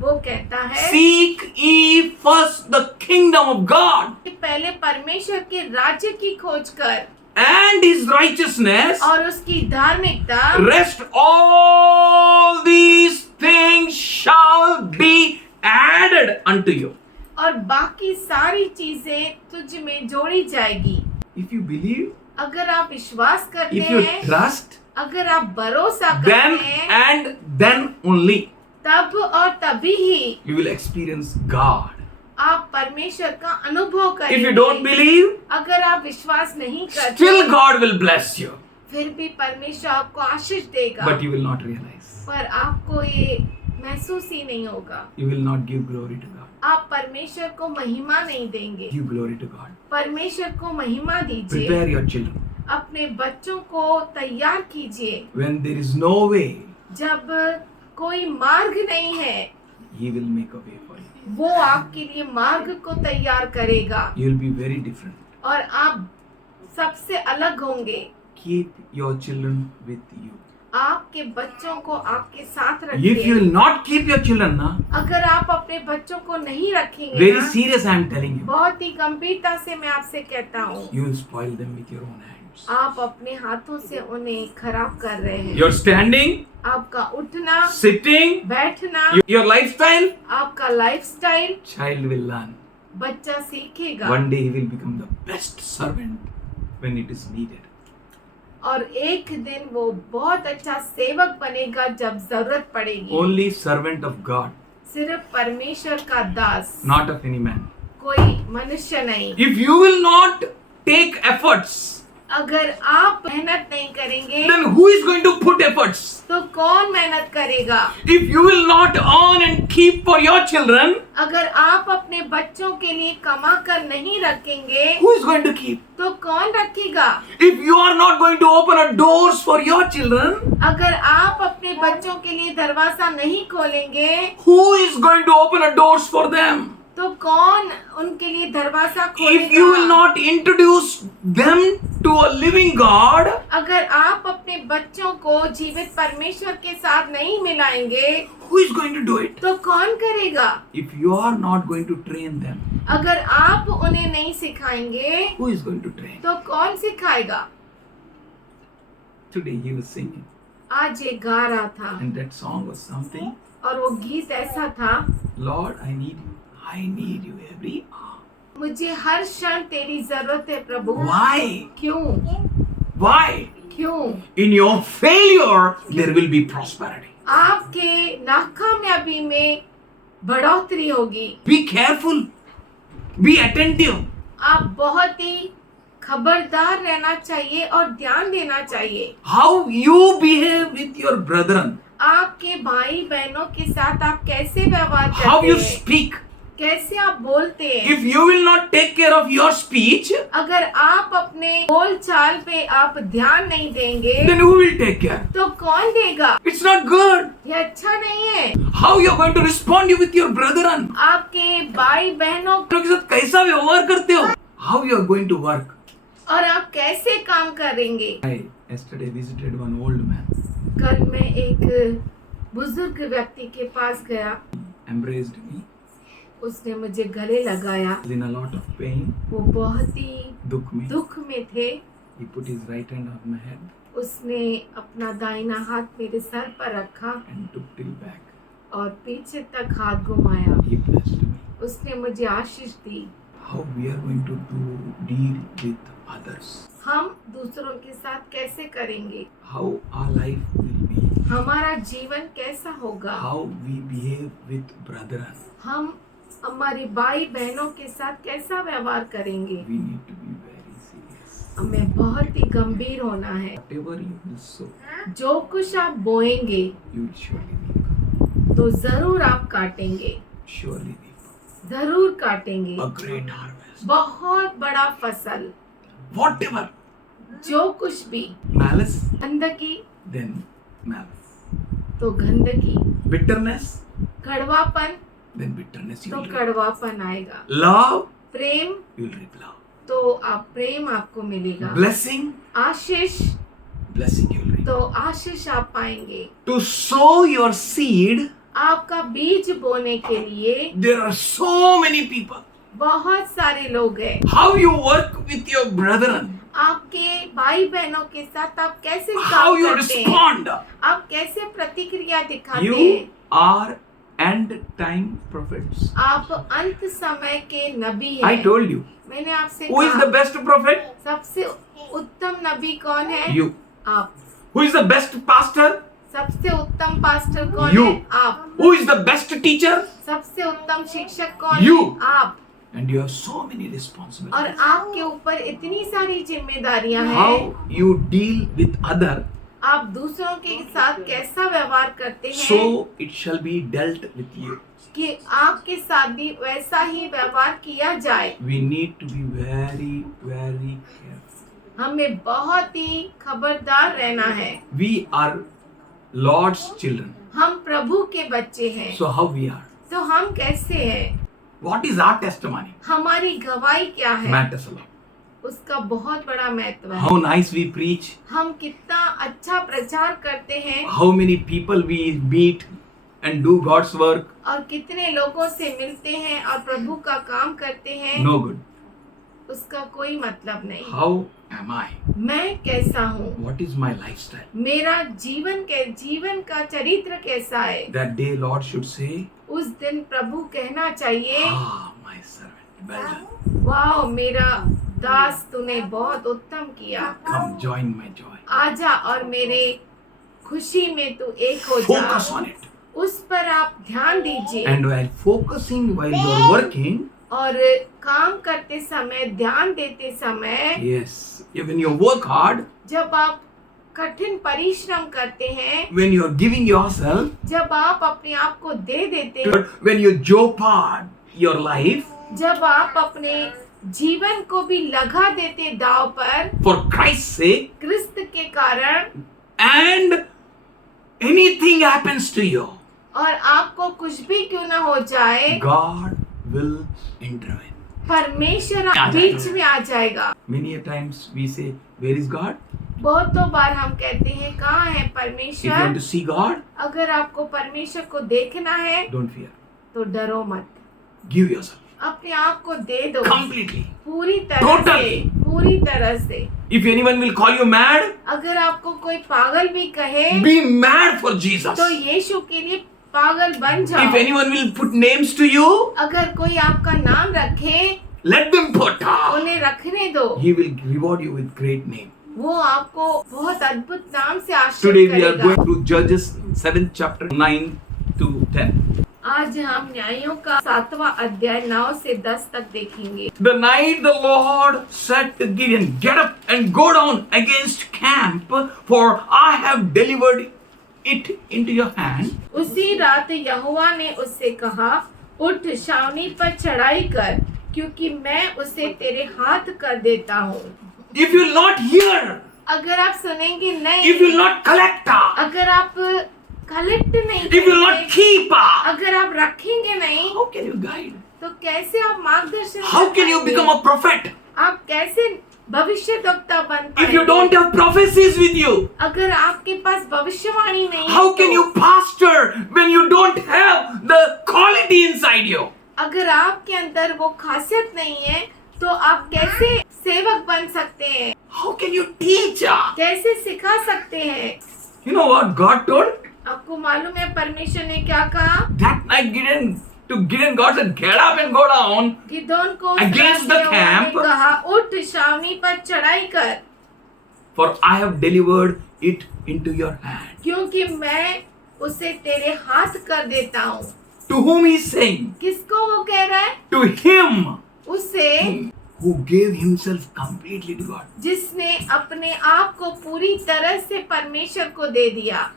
वो कहता है seek ye first the kingdom of God कि पहले परमेश्वर के राज्य की खोज कर and his righteousness. और उसकी धार्मिकता, Rest all these things shall be added unto you. और बाकी सारी चीजें तुझ में जोड़ी जाएगी। If you believe, अगर आप विश्वास करते if you हैं, trust, अगर आप भरोसा then करते हैं, and then only तब और तभी ही you will experience God. आप परमेश्वर का अनुभव If करेंगे। you don't believe, अगर आप विश्वास नहीं करते, still God will bless you, फिर भी परमेश्वर आपको आशीष देगा, but you will not realize. पर आपको ये महसूस ही नहीं होगा। You will not give glory to God. आप परमेश्वर को महिमा नहीं देंगे। Give glory to God. परमेश्वर को महिमा दीजिए। Prepare your children. अपने बच्चों को तैयार कीजिए। When there is no way जब कोई मार्ग नहीं है, He will make a way for you. वो आपके लिए मार्ग को तैयार करेगा You will be very different. और आप सबसे अलग होंगे। Keep your children with you. आपके बच्चों को आपके साथ If you रखिए। will not keep your children, na, अगर आप अपने बच्चों को नहीं रखेंगे very ना, serious I am telling you, बहुत ही गंभीरता से मैं आपसे कहता हूँ, you will spoil them with your own hands. आप अपने हाथों से उन्हें खराब कर रहे हैं। Your standing, आपका उठना, sitting, बैठना, your lifestyle, आपका लाइफस्टाइल, child will learn. बच्चा सीखेगा One day he will become the best servant when it is needed. और एक दिन वो बहुत अच्छा सेवक बनेगा जब जरूरत पड़ेगी। Only servant of God, सिर्फ परमेश्वर का दास, not of any man. कोई मनुष्य नहीं। If you will not take efforts, अगर आप मेहनत नहीं करेंगे then who is going to put efforts? तो कौन मेहनत करेगा? If you will not earn and keep for your children, अगर आप अपने बच्चों के लिए कमा कर नहीं रखेंगे who is going to keep? तो कौन रखेगा? If you are not going to open a doors for your children, अगर आप अपने बच्चों के लिए दरवाजा नहीं खोलेंगे who is going to open a doors for them? तो कौन उनके लिए दरवाजा If you will खोलेगा? not introduce them to a living God, अगर आप अपने बच्चों को जीवित परमेश्वर के साथ नहीं मिलाएंगे who is going to do it? तो कौन करेगा? If you are not going to train them, अगर आप उन्हें नहीं सिखाएंगे who is going to train? तो कौन सिखाएगा? Today he was singing, आज ये गा रहा था and that song was something. और वो गीत ऐसा था, Lord, I need you every hour. मुझे हर क्षण तेरी जरूरत है प्रभु। Why? क्यों? Why? क्यों? In your failure, there will be prosperity. आपके नाकामयाबी में बढ़ोतरी होगी। Be careful. Be attentive. आप बहुत ही खबरदार रहना चाहिए और ध्यान देना चाहिए। How you behave with your brethren. आपके भाई बहनों के साथ आप कैसे व्यवहार How करते you हैं, speak. कैसे आप बोलते हैं। If you will not take care of your speech, अगर आप अपने बोल चाल पे आप ध्यान नहीं देंगे then who will take care? तो कौन देगा? It's not good. ये अच्छा नहीं है। How you are going to respond you with your brethren? आपके भाई बहनों के साथ कैसा व्यवहार करते हो? How you are going to work? और आप कैसे काम करेंगे? I yesterday visited one old man, कल मैं एक बुजुर्ग व्यक्ति के पास गया, embraced me, उसने मुझे गले लगाया। was in a lot of pain, वो बहुत ही दुख में. दुख में थे। He put his right hand on my head उसने अपना दाहिना हाथ मेरे सर पर रखा and took till back. और पीछे तक हाथ घुमाया। He blessed me. उसने मुझे आशीष दी। How we are going to deal with others? हम दूसरों के साथ कैसे करेंगे? How our life will be? हमारा जीवन कैसा होगा? How we behave with brethren? हम हमारे भाई बहनों के साथ कैसा व्यवहार करेंगे? We need to be very serious. हमें बहुत ही गंभीर होना है। Whatever you will sow, जो कुछ आप बोएंगे you will surely reap. तो जरूर आप काटेंगे, Surely reap. जरूर काटेंगे। A great harvest. बहुत बड़ा फसल। Whatever. जो कुछ भी Malice, गंदगी then malice. तो गंदगी, Bitterness, कड़वापन then bitterness you तो will reap. कड़वापन आएगा। Love, Prem you will reap love. तो आप प्रेम आपको मिलेगा। Blessing, Ashish blessing you will reap. तो आशीष आप पाएंगे। To sow your seed, आपका बीज बोने के लिए there are so many people. बहुत सारे लोग हैं। How you work with your brethren, आपके भाई बहनों के साथ आप कैसे how काम you करते हैं, respond. आप कैसे प्रतिक्रिया दिखाते You हैं। are end time prophets. आप अंत समय के नबी हैं। I told you. मैंने आपसे Who is कहा, the best prophet? सबसे उत्तम नबी कौन है? You. आप। Who is the best pastor? सबसे उत्तम पास्टर कौन You. है? आप। Who is the best teacher? सबसे उत्तम शिक्षक कौन You. है? आप। And you have so many और responsibilities. आपके ऊपर इतनी सारी जिम्मेदारियां हैं। How you deal with other, आप दूसरों के साथ कैसा व्यवहार करते हैं so it shall be dealt with you. कि आपके साथ भी वैसा ही व्यवहार किया जाए। We need to be very, very careful. हमें बहुत ही खबरदार रहना है। We are Lord's children. हम प्रभु के बच्चे हैं। So how we are? तो हम कैसे हैं? What is our testimony? हमारी गवाही क्या है? Matters a lot. उसका बहुत बड़ा महत्व है। How nice we preach. हम कितना अच्छा प्रचार करते हैं How many people we meet and do God's work. और कितने लोगों से मिलते हैं और प्रभु का काम करते हैं, No good. उसका कोई मतलब नहीं। How am I? मैं कैसा हूँ? What is my lifestyle? मेरा जीवन का चरित्र कैसा है? That day Lord should say, उस दिन प्रभु कहना चाहिए, ah, my servant, well done. वाह मेरा दास, तूने बहुत उत्तम किया। Come join my joy. आजा और मेरे खुशी में तू एक हो जा। Focus on it. उस पर आप ध्यान दीजिए। And while focusing, while you're working, और काम करते समय, ध्यान देते समय, yes, when you work hard, जब आप कठिन परिश्रम करते हैं, when you're giving yourself, जब आप अपने आप को दे देते हैं, when you jeopard your life जब आप अपने जीवन को भी लगा देते दांव पर for Christ's sake, क्रिस्त के कारण, and anything happens to you, और आपको कुछ भी क्यों ना हो जाए, God will intervene. परमेश्वर बीच में आ जाएगा। Many a times we say, where is God? बहुतों बार हम कहते हैं कहाँ है If you want परमेश्वर? to see God, अगर आपको परमेश्वर को देखना है don't fear. तो डरो मत, Give yourself अपने आप को दे दो completely. पूरी तरह Totally. से, पूरी तरह से। If anyone will call you mad, अगर आपको कोई पागल भी कहे be mad for Jesus. तो यीशु के लिए पागल बन If जाओ। anyone will put names to you, अगर कोई आपका नाम रखे, let them put. उन्हें रखने दो, He will reward you with great name. वो आपको बहुत अद्भुत नाम से Today आशीर्वाद we are करेगा। going through Judges 7th chapter 9 to 10. आज हम न्यायों का 7वां अध्याय 9 से 10 तक देखेंगे। The night the Lord said to Gideon, get up and go down against camp, for I have delivered it into your hand. उसी रात यहोवा ने उससे कहा, उठ छावनी पर चढ़ाई कर, क्योंकि मैं उसे तेरे हाथ कर देता हूँ। If you will not hear, अगर आप सुनेंगे if नहीं, you will not collect, अगर आप कलेक्ट नहीं if you will not करेंगे, keep, अगर आप रखेंगे नहीं, how can you guide? तो कैसे आप मार्गदर्शन How कर can you पाएंगे? become a prophet? आप कैसे भविष्यद्वक्ता बन If you पाएंगे? don't have prophecies with you? अगर आपके पास भविष्यवाणी नहीं है, How can तो you pastor when you don't have the quality inside you? अगर आपके अंदर वो खासियत नहीं है, तो आप कैसे सेवक बन सकते हैं? How can you teach? कैसे सिखा सकते हैं? You know what God told? आपको मालूम है परमेश्वर ने क्या कहा? That night Gideon God said, get up and go down. Gideon को उस Against रात the यहोवा ने camp. कहा, उठ छावनी पर चढ़ाई कर, For I have delivered it into your hand. क्योंकि मैं उसे तेरे हाथ कर देता हूँ। To whom he is saying? किसको वो कह रहा है? To him उसे who gave himself completely to God. जिसने अपने आप को पूरी तरह से परमेश्वर को दे दिया।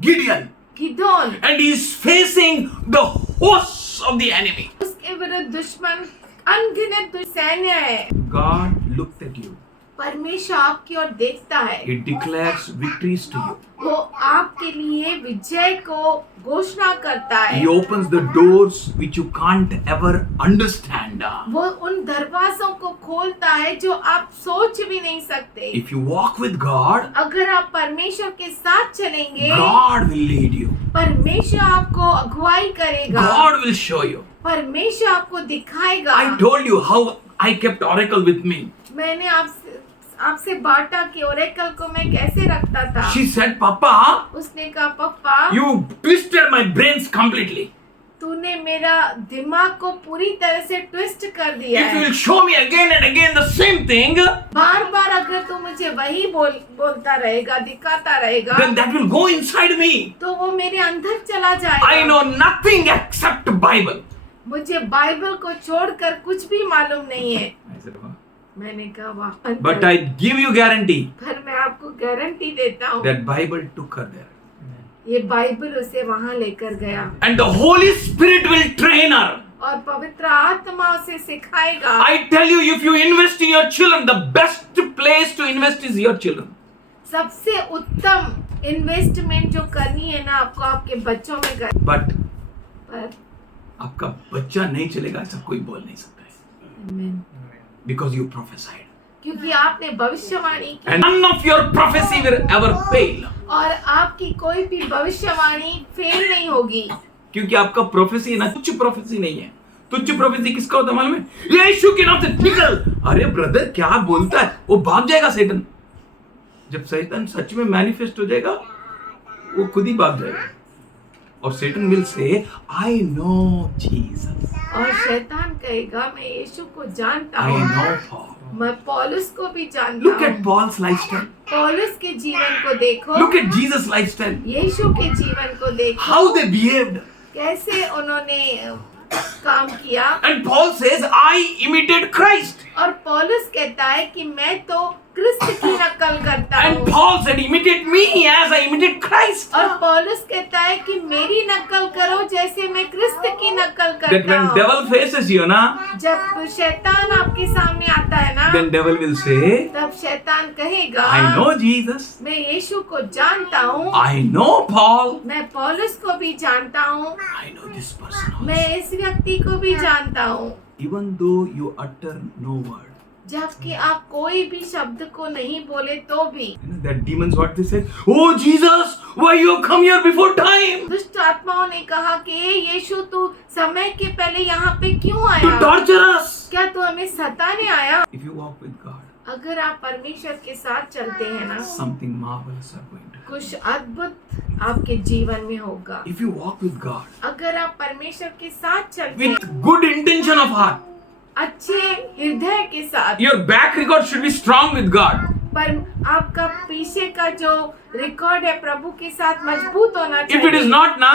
Gideon. Gideon, And he is facing the hosts of the enemy. उसके विरुद्ध दुश्मन अनगिनत सैन्य है। God looked at you. परमेश्वर आपकी ओर देखता है, He declares victories to you. वो आपके लिए विजय को घोषणा करता है। He opens the doors which you can't ever understand. वो उन दरवाजों को खोलता है जो आप सोच भी नहीं सकते। If you walk with God, अगर आप परमेश्वर के साथ चलेंगे, God will lead you. परमेश्वर आपको अगुवाई करेगा, God will show you. परमेश्वर आपको दिखाएगा। I told you how I kept Oracle with me. मैंने आपसे बांटा कि ओरेकल को मैं कैसे रखता था। She said, Papa, उसने कहा, पप्पा, you twisted my brains completely. तूने मेरा दिमाग को पूरी तरह से ट्विस्ट कर दिया If you है। will show me again and again the same thing, बार बार अगर तू मुझे वही बोलता रहेगा, दिखाता रहेगा, then that will go inside me. तो वो मेरे अंदर चला जाएगा। I know nothing except Bible. मुझे बाइबल को छोड़कर कुछ भी मालूम नहीं है। I said, "Wow." मैंने कहा, वाह। But I give you guarantee पर मैं आपको गारंटी देता हूँ, that Bible took her there. ये बाइबल उसे वहाँ लेकर गया And the Holy Spirit will train her. और पवित्र आत्मा उसे सिखाएगा। I tell you, if you invest in your children, the best place to invest is your children. सबसे उत्तम इन्वेस्टमेंट जो करनी है ना आपको आपके बच्चों में कर, But पर आपका बच्चा नहीं चलेगा ऐसा कोई बोल नहीं सकता है. Amen. Because you prophesied. क्योंकि आपने भविष्यवाणी की And none of your prophecy will ever fail. और आपकी कोई भी भविष्यवाणी फेल नहीं होगी. क्योंकि आपका प्रोफेसी ना तुच्छ प्रोफेसी नहीं है. तुच्छ प्रोफेसी किसका होता है मालूम है? यीशु के नाम से निकल. अरे ब्रदर क्या बोलता है? वो भाग जाएगा शैतान. जब शैतान सच में मैनिफेस्ट हो जाएगा वो खुद ही भाग जाएगा. और शैतान will say I know Jesus. और शैतान कहेगा मैं यीशु को जानता आई हूँ, नो पॉल. मैं पौलुस को भी जानता लुक एट हूँ. Paul's lifestyle. पौलुस के जीवन को देखो, लुक एट जीसस लाइफस्टाइल. यीशु के जीवन को देखो, हाउ दे बिहेव्ड. कैसे उन्होंने काम किया. And Paul says, I imitate Christ. और पौलुस कहता है कि मैं तो क्रिस्त की नकल करता And हूँ. Paul said, imitate me as I imitate Christ. और पौलुस कहता है कि मेरी नकल करो जैसे मैं क्रिस्त की नकल That करता when हूँ. devil faces you, na, जब शैतान आपके सामने आता है ना, then devil will say, तब शैतान कहेगा I know Jesus. मैं यीशु को जानता हूँ, I know Paul. मैं पौलुस को भी जानता हूँ, I know this person also. मैं इस व्यक्ति को भी जानता हूँ. Even though you utter no word. जबकि आप कोई भी शब्द को नहीं बोले तो भी You know, that demons what they said? Oh Jesus, why you come here before time? दुष्ट आत्माओं ने कहा कि "ए यीशु तू समय के पहले यहाँ पे क्यों To आया? torture us. क्या तू हमें सताने आया?" If you walk with God, अगर आप परमेश्वर के साथ चलते हैं ना, something marvelous are going to happen. कुछ अद्भुत आपके जीवन में होगा. If you walk with God, अगर आप परमेश्वर के साथ चलते with हैं good intention of heart, अच्छे हृदय के साथ, your back record should be strong with God. पर आपका पीछे का जो रिकॉर्ड है प्रभु के साथ मजबूत होना If it is चाहिए. not, na,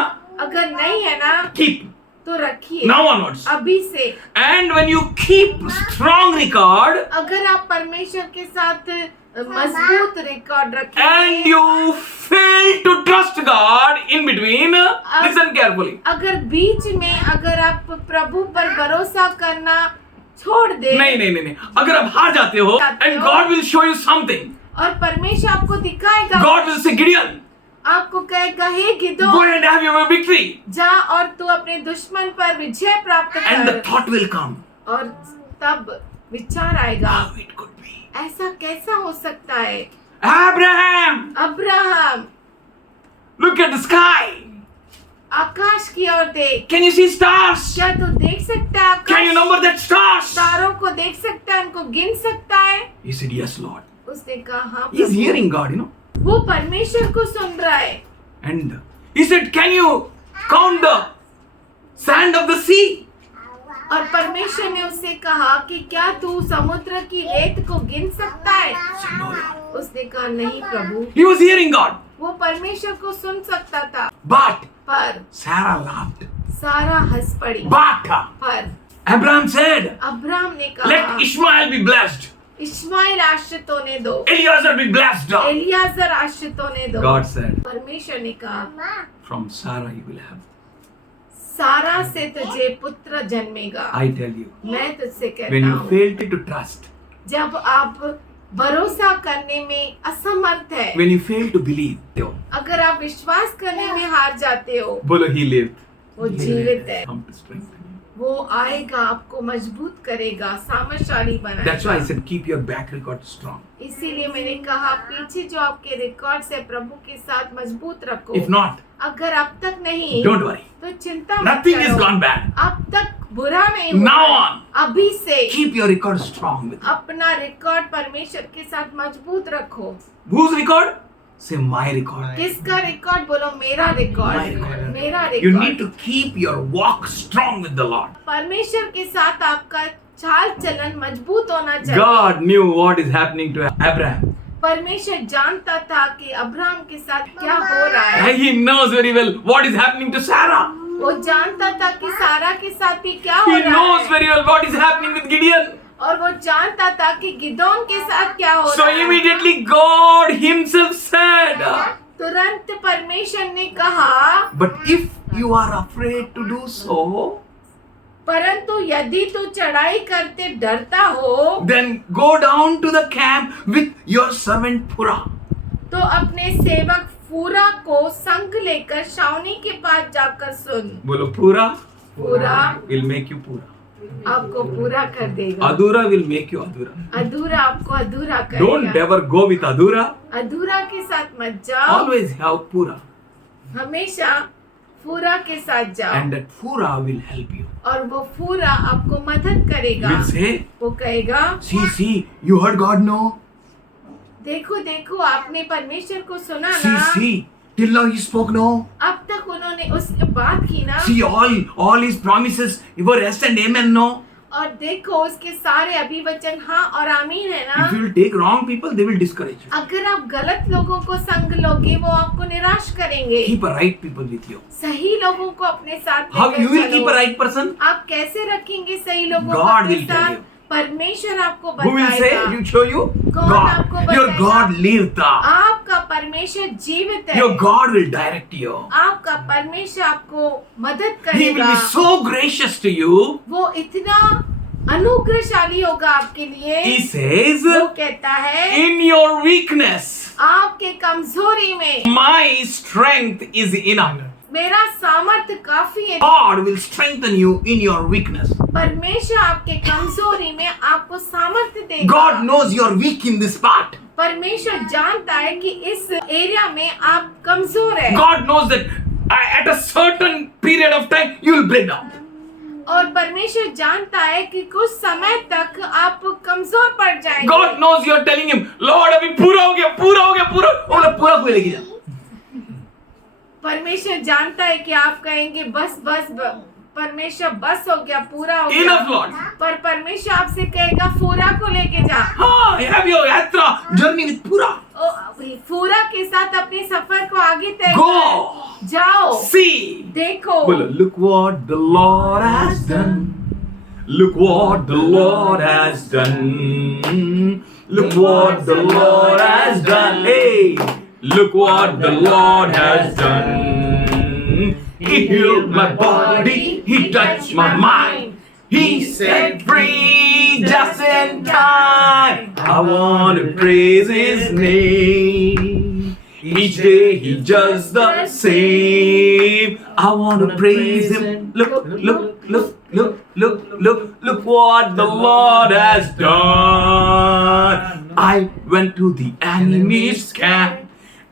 अगर नहीं है ना keep. तो रखिए Now onwards. अभी से. And when you keep strong record अगर आप परमेश्वर के साथ मजबूत रिकॉर्ड and रखेंगे you fail to trust God in between, listen carefully. अगर बीच में अगर आप प्रभु पर भरोसा करना छोड़ दे नहीं. अगर आप हार जाते हो and God will show you something. और परमेश्वर आपको दिखाएगा, God will say, Gideon, आपको कहेगा हे go Gideon and have your victory. जा और तू अपने दुश्मन पर विजय प्राप्त And the कर. thought will come. और तब विचार आएगा How it could be. ऐसा कैसा हो सकता है. Abraham, Abraham look at the sky. आकाश की ओर देख. Can you see stars? क्या तू देख सकता है Can you Akash? number that stars? तारों को देख सकता है, उनको गिन सकता है. He said, yes, Lord. उसने कहा हाँ He's Prabhu. hearing God, you know. वो परमेश्वर को सुन रहा है. And he said, can you count the sand of the sea? और परमेश्वर ने उससे कहा कि क्या तू समुद्र की रेत को गिन सकता है. He said, no, Lord. उसने कहा नहीं प्रभु. He was hearing God. वो परमेश्वर को सुन सकता था. But पर Sarah laughed. सारा हंस पड़ी. But पर Abraham said, अब्राहम ने कहा let Ishmael be blessed. Ismail आश्रित होने दो, Eliezer be blessed. एलियाजर आश्रित होने दो. God said, परमेश्वर ने कहा from Sarah you will have. सारा से तुझे पुत्र जन्मेगा. I tell you, मैं तुझसे when कहता you हूँ fail to trust, जब आप भरोसा करने में असमर्थ है, when you fail to believe, अगर आप विश्वास करने में हार जाते हो, बोलो he lived. वो जीवित है. Come to strengthen you. वो आएगा, आपको मजबूत करेगा, सामर्थ्यशाली That's why I बनाएगा. said keep your back record strong. इसीलिए मैंने कहा पीछे जो आपके रिकॉर्ड से प्रभु के साथ मजबूत रखो. If not, अगर अब तक नहीं don't worry. तो चिंता मत Nothing is करो. gone bad. अब तक बुरा नहीं Now हुआ. on. अभी से Keep your record strong with you. अपना रिकॉर्ड परमेश्वर के साथ मजबूत रखो. Whose record? Say my record. किसका रिकॉर्ड? बोलो मेरा My रिकॉर्ड. record. मेरा You need record. to keep your walk strong with the Lord. परमेश्वर के साथ आपका चाल चलन मजबूत होना चाहिए. God knew what is happening to Abraham. परमेश्वर जानता था कि अब्राहम के साथ क्या हो रहा है. And he knows very well what is happening to Sarah. वो जानता था कि सारा के साथ भी क्या हो He रहा knows है. very well what is happening with Gideon. और वो जानता था कि गिदोन के साथ क्या हो So रहा है. immediately God himself said, तुरंत परमेश्वर ने कहा but if you are afraid to do so, परंतु यदि तू चढ़ाई करते डरता हो then go down to the camp with your servant Purah. तो अपने सेवक फूरा को संग लेकर शाउनी के पास जाकर सुन। बोलो पूरा पूरा विल मेक यू पूरा, आपको पूरा कर देगा, अधूरा विल मेक यू अधूरा। अधूरा आपको अधूरा डोंट करेगा। एवर गो विथ अधूरा, अधूरा के साथ मत जाओ, ऑलवेज हैव पूरा, हमेशा पूरा के साथ जाओ, एंड दैट पूरा विल हेल्प यू। और वो पूरा आपको मदद करेगा। विल से वो कहेगा सी यू हर्ड गॉड नो, देखो देखो आपने परमेश्वर को सुना सी ना, till now he spoke no, अब तक उन्होंने उसकी बात की ना, see all his promises were yes and amen no. और देखो उसके सारे अभिवचन हाँ और आमीन है ना। If you will take wrong people, they will discourage you. अगर आप गलत लोगों को संग लोगे वो आपको निराश करेंगे। Keep a right people with you. सही लोगों को अपने साथ How लेकर you will चलो। keep a right person? आप कैसे रखेंगे सही लोगों को God अपने will tell साथ? you. परमेश्वर आपको Who will say? बताएगा। You show you? कौन आपको God. Your बताएगा? God lived. आपका परमेश्वर जीवित है। Your God will direct you. आपका परमेश्वर आपको मदद He will करेगा। be so gracious to you. वो इतना अनुग्रहशाली होगा आपके लिए। He says, वो कहता है in your weakness, आपके कमजोरी में my strength is enough. मेरा सामर्थ्य काफी है। God will strengthen you in your weakness. परमेश्वर आपके कमजोरी में आपको सामर्थ्य देगा। God knows you are weak in this part. परमेश्वर जानता है कि इस एरिया में आप कमजोर है। God knows that at a certain period of time you will break down. और परमेश्वर जानता है कि कुछ समय तक आप कमजोर पड़ जाएंगे। God knows you are telling him, Lord अभी पूरा हो गया, पूरा हो गया, पूरा, बोला पूरा कोई लेके जा। परमेश्वर जानता है कि आप कहेंगे बस बस परमेश्वर बस हो गया, पूरा हो गया। Enough, Lord. पर परमेश्वर आपसे कहेगा फूरा को लेके जा। हाँ, have your यात्रा journey with पूरा। फूरा के साथ अपने सफर को आगे तय Go. कर जाओ। See. देखो बोलो, look what the Lord has done. Look what the Lord has done. Look what the Lord has done. Hey, look what the Lord has done. He healed my body. He touched my mind. He set free just in time. I want to praise His name. Each day He does the same. I want to praise Him. Look, look, look, look, look, look, look what the Lord has done. I went to the enemy's camp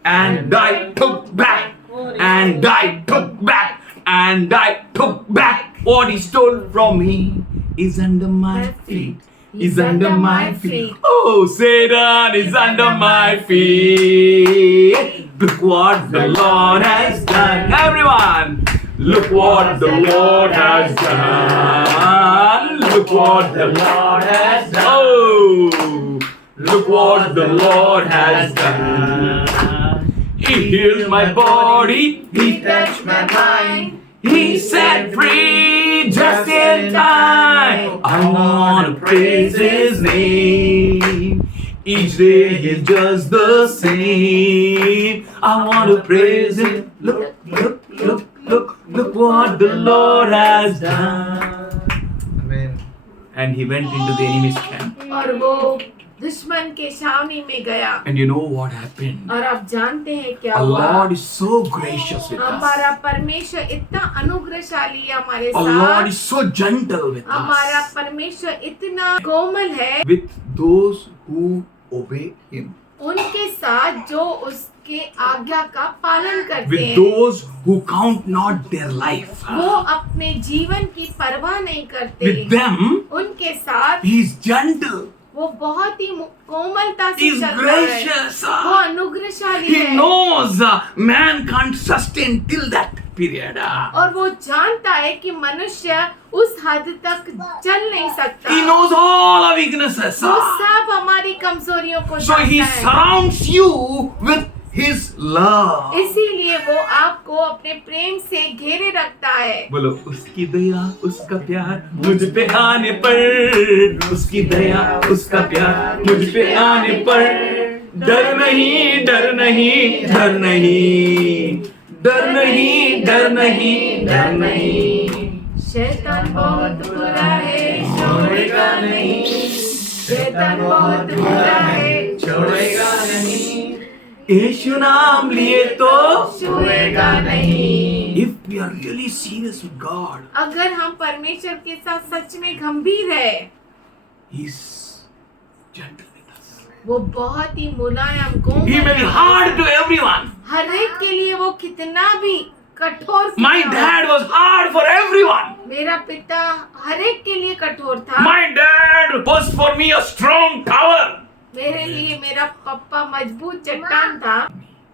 and I took back, and I took back, and I took back what He stole from me. Is under my feet. Is under my feet. Oh, Satan is under my feet. Look what the Lord has done. Everyone, look what the Lord has done. Look what the Lord has done. Oh, look what the Lord has done. He healed my body. He touched my mind. He set free just in time. I want to praise His name. Each day He does the same. I want to praise Him. Look, look, look, look, look what the Lord has done. Amen. And he went into the enemy's camp. और वो दुश्मन के छावनी में गया। And you know what happened? और आप जानते हैं क्या Our हुआ? Lord is so gracious with us. हमारा परमेश्वर इतना अनुग्रहशाली है हमारे Our Lord साथ। is so gentle with हमारा us. परमेश्वर इतना कोमल है With those who obey Him. उनके साथ जो उसके आज्ञा का पालन करते With हैं। those who count not their life. वो अपने जीवन की परवाह नहीं करते। With them, उनके साथ He is gentle. वो बहुत ही कोमलता He से is चलता है। gracious. वो अनुग्रहशाली He है। knows man can't sustain till that period. और वो जानता है कि मनुष्य उस हद तक चल नहीं सकता। He knows all our weaknesses. वो सब हमारी कमजोरियों को So He जानता है। surrounds you with His love. इसीलिए वो आपको अपने प्रेम से घेरे रखता है। बोलो, उसकी दया उसका प्यार मुझ पे आने पर, उसकी दया उसका प्यार मुझ पे आने पर, डर नहीं डर नहीं डर नहीं डर नहीं डर नहीं डर नहीं। शैतान बहुत बुरा है, छोड़ेगा नहीं। शैतान बहुत बुरा है, छोड़ेगा नहीं। यीशु नाम लिए तो छुएगा नहीं। If we are really serious with God, अगर हम परमेश्वर के साथ सच में गंभीर है, He's gentle with us. वो बहुत ही मुलायम He कोमल may be है। hard to everyone. हर एक के लिए वो कितना भी कठोर क्यों My ना हो। dad was hard for everyone. मेरा पिता हर एक के लिए कठोर था। My dad was for me a strong tower. मेरे लिए मेरा पप्पा मजबूत चट्टान था,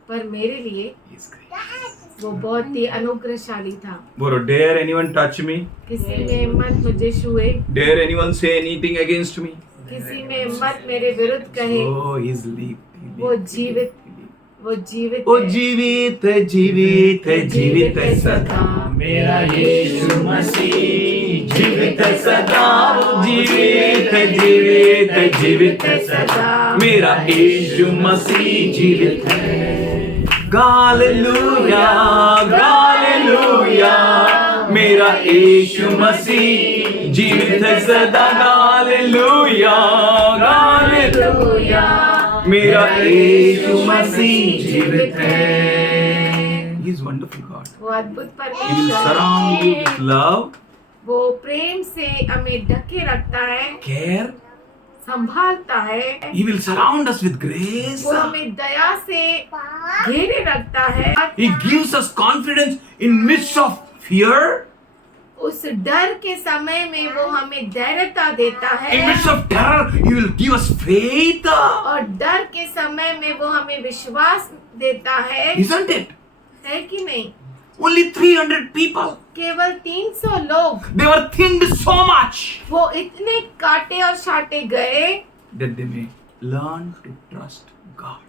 पर मेरे लिए He's great. वो बहुत ही अनुग्रहशाली था। Bro, dare anyone touch me? किसी में मत मुझे छुए, Dare anyone say anything against me? किसी में मत मेरे विरुद्ध कहे। Oh, he's lived. वो जीवित ओ है। जीवित है, जीवित है, जीवित है सदा मेरा यीशु मसीह। जीवित है सदा, वो जीवित है, जीवित है, जीवित है सदा मेरा यीशु मसीह जीवित है। गालेलुया, गालेलुया, मेरा यीशु मसीह जीवित है सदा। गालेलुया, गालेलुया, मेरा यीशु मसीह जीवित है। He is wonderful God. वो अद्भुत He will परमेश्वर surround you with love, वो प्रेम से हमें ढके रखता है, care. संभालता है। He will surround us with grace. वो हमें दया से घेरे रखता है। He gives us confidence in midst of fear, उस डर के समय में वो हमें धैर्यता देता in है, midst of terror. He will give us faith. और डर के समय में वो हमें विश्वास देता है Isn't it? कि नहीं? Only 300 people. केवल 300 लोग They were thinned so much वो इतने काटे और छाटे गए that they may learn to trust God.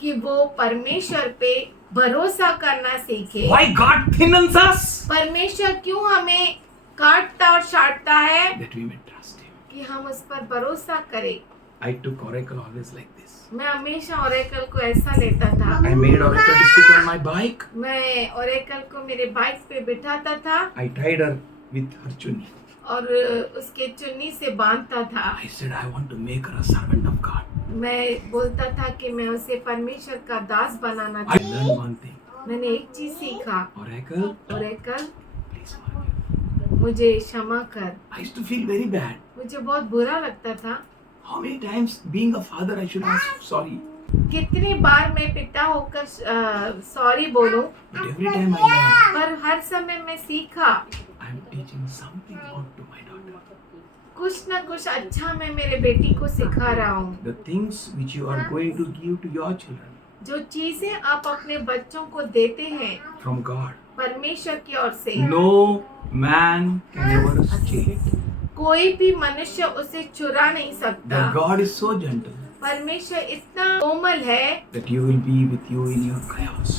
कि वो परमेश्वर पे भरोसा करना सीखे। Why God thinnens us? परमेश्वर क्यों हमें काटता और छाटता है? That we may trust Him. कि हम उस पर भरोसा करें। I took Oracle always like this. मैं हमेशा ओरेकल को ऐसा लेता था। I made Oracle to sit on my bike. मैं ओरेकल को मेरे बाइक पे बिठाता था I tied her with her chunni. और उसके चुन्नी से बांधता था। I said, I want to make her a servant of God. मैं बोलता था कि मैं उसे परमेश्वर का दास बनाना I चाहता learned one thing. हूँ। मैंने एक चीज सीखा, Oracle, ओरेकल please forgive. मुझे क्षमा कर। I used to feel very bad. मुझे बहुत बुरा लगता था। How many times, being a father, I should ask sorry. कितनी बार मैं पिता होकर सॉरी बोलूं, But every time I learned, पर हर समय मैं सीखा I am teaching something good to my daughter. कुछ न कुछ अच्छा मैं मेरे बेटी को सिखा रहा हूँ। The things which you are going to give to your children जो चीजें आप अपने बच्चों को देते हैं from God, परमेश्वर की ओर से, no man can ever steal. कोई भी मनुष्य उसे चुरा नहीं सकता। That God is so gentle परमेश्वर इतना कोमल है that you will be with you in your chaos.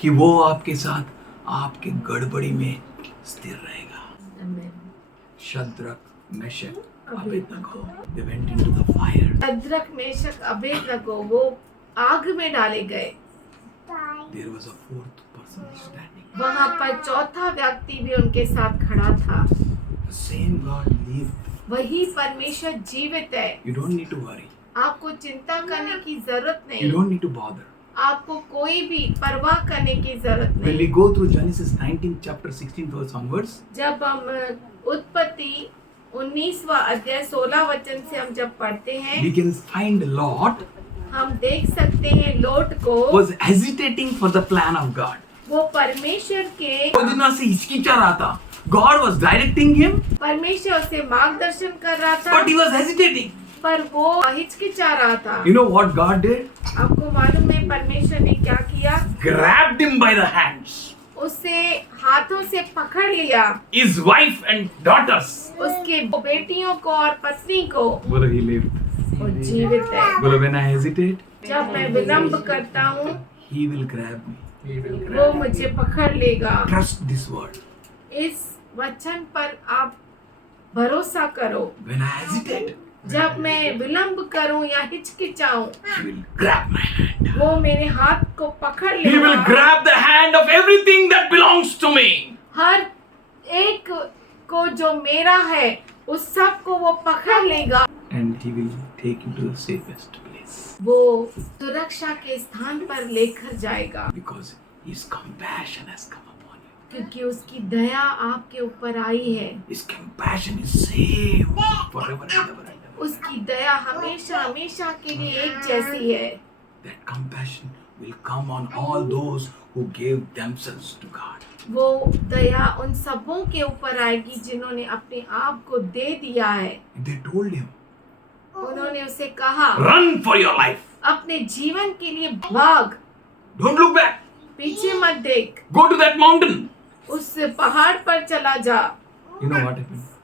कि वो आपके साथ आपके गड़बड़ी में स्थिर रहेगा. Shadrach, Meshach, Abednego, they went into the fire. अद्रक मेशक अबेदनगो वो आग में डाले गए। There was a fourth person standing. वहाँ पर चौथा व्यक्ति भी उनके साथ खड़ा था। The same God lived. वही परमेश्वर जीवित है। You don't need to worry. आपको चिंता करने की जरूरत You नहीं, don't need to bother. आपको कोई भी परवाह करने की जरूरत When we नहीं। go through Genesis 19 chapter 16 verse onwards, जब हम उत्पत्ति 19वां अध्याय 16 वचन से हम जब पढ़ते हैं, we can find Lot हम देख सकते हैं लोट को was hesitating for the plan of God. वो परमेश्वर के योजना से हिचकिचा रहा था. God was directing him, परमेश्वर से मार्गदर्शन कर रहा था, but he was hesitating. पर वो हिचकिचा रहा था। You know what God did? आपको मालूम है परमेश्वर ने क्या किया? Grabbed him by the hands. उसे हाथों से पकड़ लिया, His wife and daughters. उसके बेटियों को और पत्नी को। बोलो he lived. वो जीवित है। बोलो when I hesitate, जब मैं विलंब करता हूँ he will grab me. वो मुझे पकड़ लेगा। Trust this word. इस वचन पर आप भरोसा करो। When I hesitate, जब मैं विलंब करूं या हिचकिचाऊं, he will grab my hand. वो मेरे हाथ को पकड़ He will लेगा। grab the hand of everything that belongs to me. हर एक को जो मेरा है उस सब को वो पकड़ लेगा And he will take you to the safest place. वो सुरक्षा के स्थान पर लेकर जाएगा, because His compassion has come upon you. क्योंकि उसकी दया आपके ऊपर आई है। His compassion is same forever and ever and ever. उसकी दया हमेशा हमेशा के लिए एक जैसी है। That compassion will come on all those who gave themselves to God. वो दया उन सबों के ऊपर आएगी जिन्होंने अपने आप को दे दिया है। They told him, उन्होंने उसे कहा, run for your life. अपने जीवन के लिए भाग, Don't look back. पीछे मत देख, Go to that mountain. उस पहाड़ पर चला जा। You know what happened?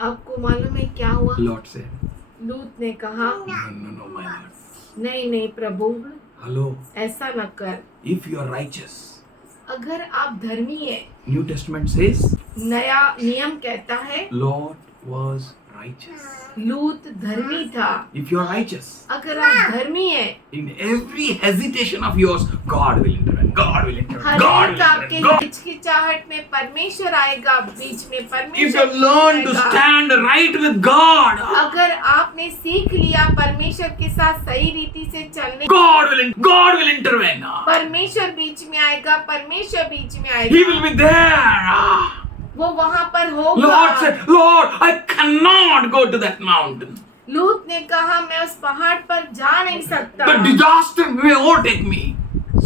आपको मालूम है क्या हुआ? Lot said, लूत ने कहा, no, my Lord. नहीं नहीं प्रभु, Hello. ऐसा न कर। If you are righteous, अगर आप धर्मी है, New Testament says, नया नियम कहता है Lot was righteous. लूत धर्मी था। If you are righteous, अगर आप धर्मी है, in every hesitation of yours, God will intervene. God will intervene. Her God एक will आपके intervene. God. हिचकिचाहट में परमेश्वर आएगा, बीच में If परमेश्वर you learn to आएगा। stand right with God, अगर आपने सीख लिया परमेश्वर के साथ सही रीति से चलने, God will intervene. परमेश्वर बीच में आएगा, परमेश्वर बीच में He आएगा, will be there. वो वहाँ पर होगा। Lord said, Lord, I cannot go to that mountain. लूत ने कहा, मैं उस पहाड़ पर जा नहीं सकता, The disaster may overtake me.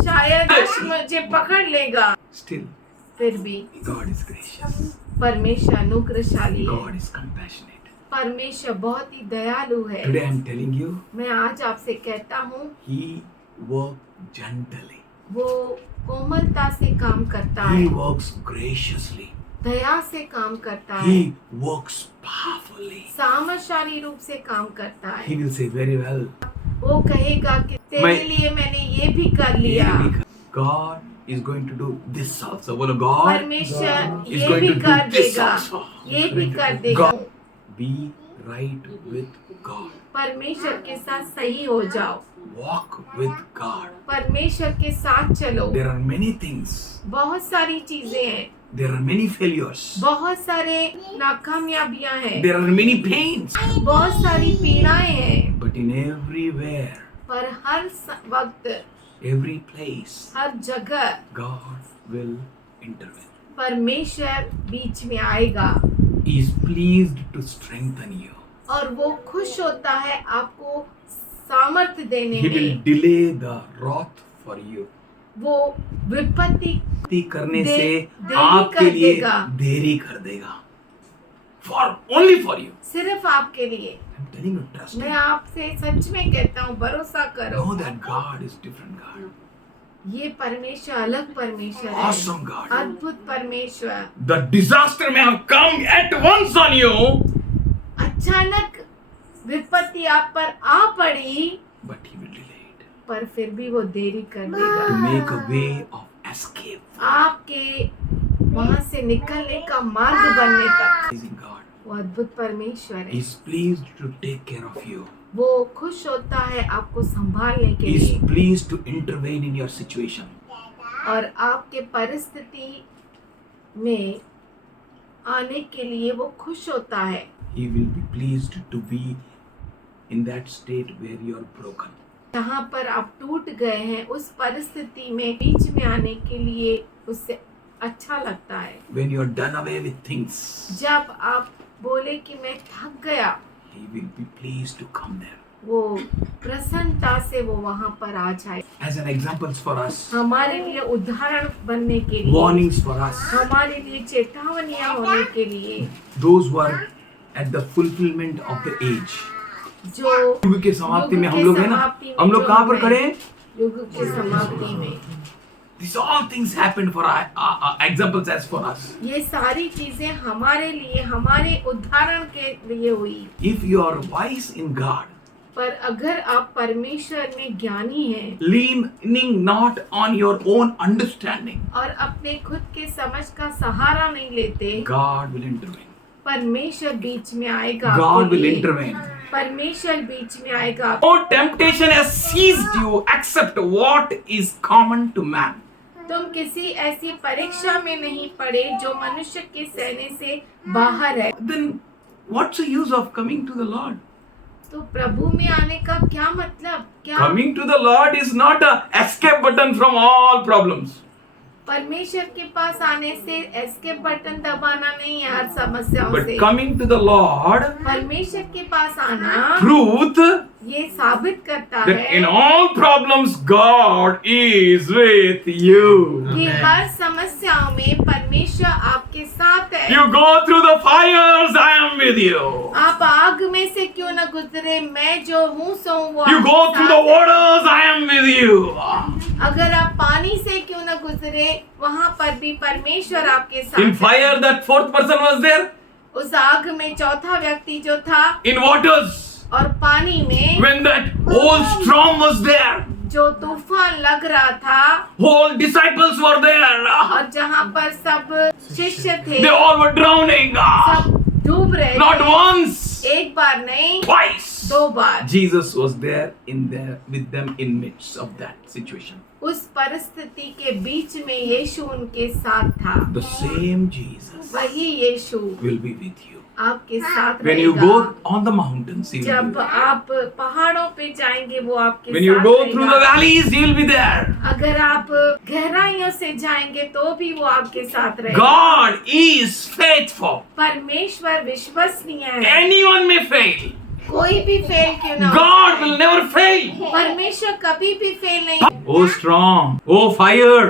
शायद दर्श मुझे पकड़ लेगा। Still, फिर भी God is gracious. परमेश्वर अनुग्रहशाली है, God is compassionate. परमेश्वर बहुत ही दयालु है। Today I am telling you, मैं आज आपसे कहता हूँ, He works gently. वो कोमलता से काम करता He है, works graciously. दया से काम करता है, He works powerfully. सामर्थशाली रूप से काम करता He है। will say very well. वो कहेगा कि तेरे मैं- लिए मैंने ये भी कर लिया। God is going to do this also. बोलो God परमेश्वर is ये going भी to do कर this देगा, also. ये भी कर देगा। God. Be right with God. परमेश्वर के साथ सही हो जाओ, Walk with God. परमेश्वर के साथ चलो। There are many things. बहुत सारी चीजें हैं, There are many failures. बहुत सारे नाकामयाबियां हैं, There are many pains. बहुत सारी पीड़ाएं हैं, But in everywhere, पर हर वक्त, every place, हर जगह God will intervene. परमेश्वर बीच में आएगा He is pleased to strengthen you. और वो खुश होता है आपको सामर्थ्य देने He will में। delay the wrath for you. वो विपत्ति भक्ति करने दे- से देरी आपके कर लिए देगा। देरी कर देगा. For only for you. सिर्फ आपके लिए। I'm telling you, trust मैं Him. आपसे सच में कहता हूँ, भरोसा करो, Know that God is different God. ये परमेश्वर अलग परमेश्वर है, Awesome God. अद्भुत परमेश्वर। The disaster may have come at once on you, अचानक विपत्ति आप पर आ पड़ी, but He will delay it पर फिर भी वो देरी कर to देगा, make a way of escape. आपके वहां से निकलने का मार्ग बनने तक। Amazing God. वो अद्भुत परमेश्वर है, He is pleased to take care of you. वो खुश होता है आपको संभालने के He is लिए pleased to intervene in your situation. और आपके परिस्थिति में आने के लिए वो खुश होता है। He will be pleased to be in that state where you are broken. जहाँ पर आप टूट गए हैं, उस परिस्थिति में बीच में आने के लिए उससे अच्छा लगता है। When you are done away with things, जब आप बोले कि मैं थक गया, He will be pleased to come there. वो प्रसन्नता से वो वहाँ पर आ जाए। As an examples for us, हमारे लिए उदाहरण बनने के लिए, warnings for us, हमारे लिए चेतावनियाँ होने के लिए, those who are at the fulfillment of the age. जो युग के समाप्ति में युग हम के लोग हैं ना, समाप्ति में हम लोग जो कहाँ पर हैं, खड़े हैं? युग के समाप्ति में। These all things happened for examples as for us. ये सारी चीजें हमारे लिए, हमारे उदाहरण के लिए हुई। If you are wise in God, पर अगर आप परमेश्वर में ज्ञानी हैं leaning not on your own understanding, और अपने खुद के समझ का सहारा नहीं लेते, God will intervene. परमेश्वर बीच में आएगा God आपके will लिए। intervene. परमेश्वर बीच में आएगा। No temptation has seized you except what is common to man. तुम किसी ऐसी परीक्षा में नहीं पड़े जो मनुष्य के सहने से बाहर है। Then what's the use of coming to the Lord? तो प्रभु में आने का क्या मतलब, क्या Coming to the Lord is not a escape button from all problems. परमेश्वर के पास आने से एस्केप बटन दबाना नहीं है हर समस्याओं But से। coming to the Lord, परमेश्वर के पास आना truth ये साबित करता that in है all problems God is with you. कि हर समस्याओं में परमेश्वर आपके साथ है। You go through the fires, I am with you. आप आग में से क्यों न गुजरे, मैं जो हूँ सो हूँ वो You आपके go through the साथ है। waters, I am with you. अगर आप पानी से क्यों न गुजरे, वहाँ पर भी परमेश्वर आपके साथ In है। fire, that fourth person was there. उस आग में चौथा व्यक्ति जो था, In waters, और पानी में when that whole storm was there, जो तूफान लग रहा था, whole disciples were there. और जहाँ पर सब शिष्य थे They all were drowning. सब डूब रहे Not थे। once, एक बार नहीं, twice. 2 bar. Jesus was there with them in midst of that situation. उस परिस्थिति के बीच में यीशु उनके साथ था। The same Jesus वही यीशु will be with you. आपके साथ When you रहेगा। go on the mountains, he will be जब there. आप पहाड़ों पे जाएंगे वो आपके When you साथ go through the रहेगा। valleys, he will be there. अगर आप गहराइयों से जाएंगे तो भी वो आपके साथ रहेगा। God is faithful. परमेश्वर विश्वसनीय है। Anyone may fail. कोई भी फेल क्यों ना हो God जाए। will never fail. परमेश्वर कभी भी फेल नहीं। Oh storm, oh fire,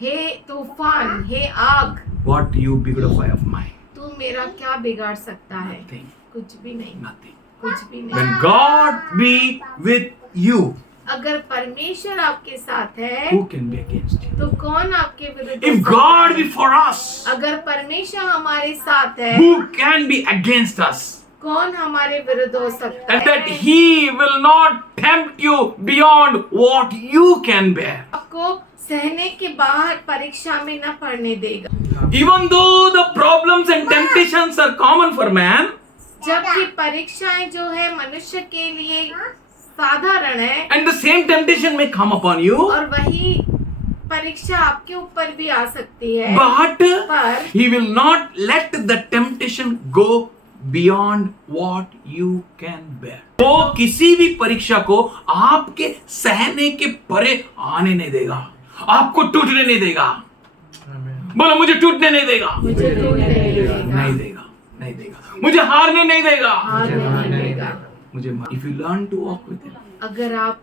हे तूफान, हे आग, what you beautify of mine? तू मेरा क्या बिगाड़ सकता है? Nothing, कुछ भी नहीं, nothing. कुछ भी नहीं। When God be with you, अगर परमेश्वर आपके साथ है who can be against you? तो कौन आपके विरुद्ध If हो सकता God है? be for us, अगर परमेश्वर हमारे साथ है, who can be against us? कौन हमारे विरुद्ध हो सकता And that है? He will not tempt you beyond what you can bear. आपको सहने के बाहर परीक्षा में न पड़ने देगा। Even though the problems and temptations are common for man, जबकि परीक्षाएं जो है मनुष्य के लिए साधारण है, and the same temptation may come upon you, और वही परीक्षा आपके ऊपर भी आ सकती है, but पर He will not let the temptation go beyond what you can bear. वो किसी भी परीक्षा को आपके सहने के परे आने नहीं देगा, आपको टूटने नहीं देगा। बोलो मुझे टूटने नहीं देगा, मुझे टूटने नहीं देगा, नहीं देगा, नहीं देगा, मुझे हारने नहीं देगा, हारने नहीं देगा। मुझे if you learn to walk with Him, अगर आप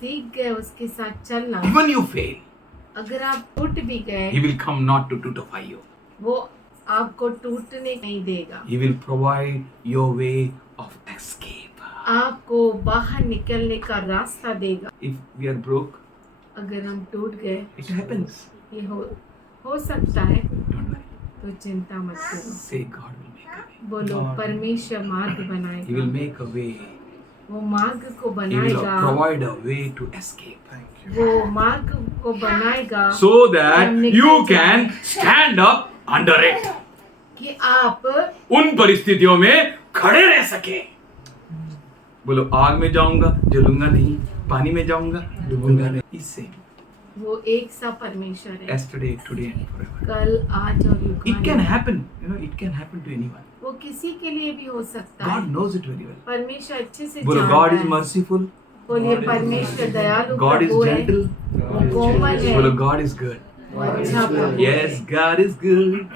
सीख गए उसके साथ चलना, even you fail, अगर आप टूट भी गए, He will come not to tutify you. वो आपको टूटने नहीं देगा, He will provide your way of escape. आपको बाहर निकलने का रास्ता देगा। If we are broke, अगर हम टूट गए, it happens. ये हो सकता है, Don't worry. तो चिंता मत करो। Say God will make a way. बोलो परमेश्वर मार्ग He will बनाएगा, make a way. वो मार्ग को He will बनाएगा, provide a way to escape. वो मार्ग को बनाएगा So that you can stand up under it. कि आप उन परिस्थितियों में खड़े रह सके। बोलो आग में जाऊंगा जलूंगा नहीं, पानी में जाऊंगा डूबूंगा नहीं। इससे वो एक सा परमेश्वर है, yesterday, today and forever. कल, आज और It युगान। can happen. It can happen to anyone. वो किसी के लिए भी हो सकता God है। knows it very well. परमेश्वर अच्छे से बोलो जानता God is है। merciful. बोलिए परमेश्वर दयालु God is प्रभु है, gentle. वो कोमल है, बोलो God is good. वो अच्छा प्रभु है। Yes, God is good.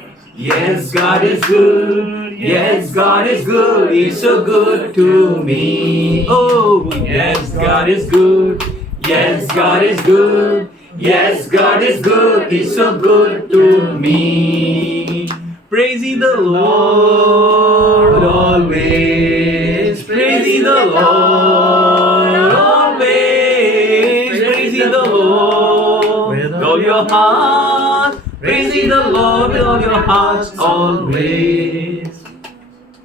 Yes, God is good. Yes, God is good. He's so good to me. Oh, yes, God is good. Yes, God is good. Yes, God is good. He's so good to me. Praise ye the Lord always. Praise ye the Lord always. Praise ye the Lord with all your heart. Praise ye the Lord with all your hearts always.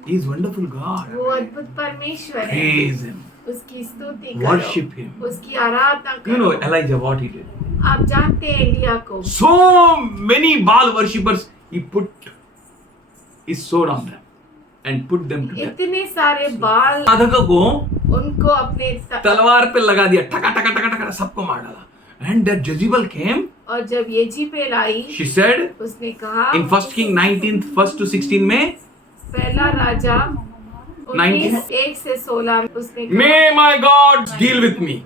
He is wonderful God. वो अद्भुत परमेश्वर है, Praise Him. उसकी स्तुति करो, Worship Him. उसकी आराधना You करो। know Elijah what he did. आप जानते हैं एलिया को, So many Baal worshippers, he put his sword on them and put them to death. इतने सारे बाल साधकों को उनको अपने तलवार पे लगा दिया, टका टका टका टका सबको मार डाला. And that Jezebel came. और जब येजीबेल आई, She said उसने कहा in 1 King 19 1 to 16 में, पहला राजा 19 1 से 16 में उसने कहा, May my God deal with me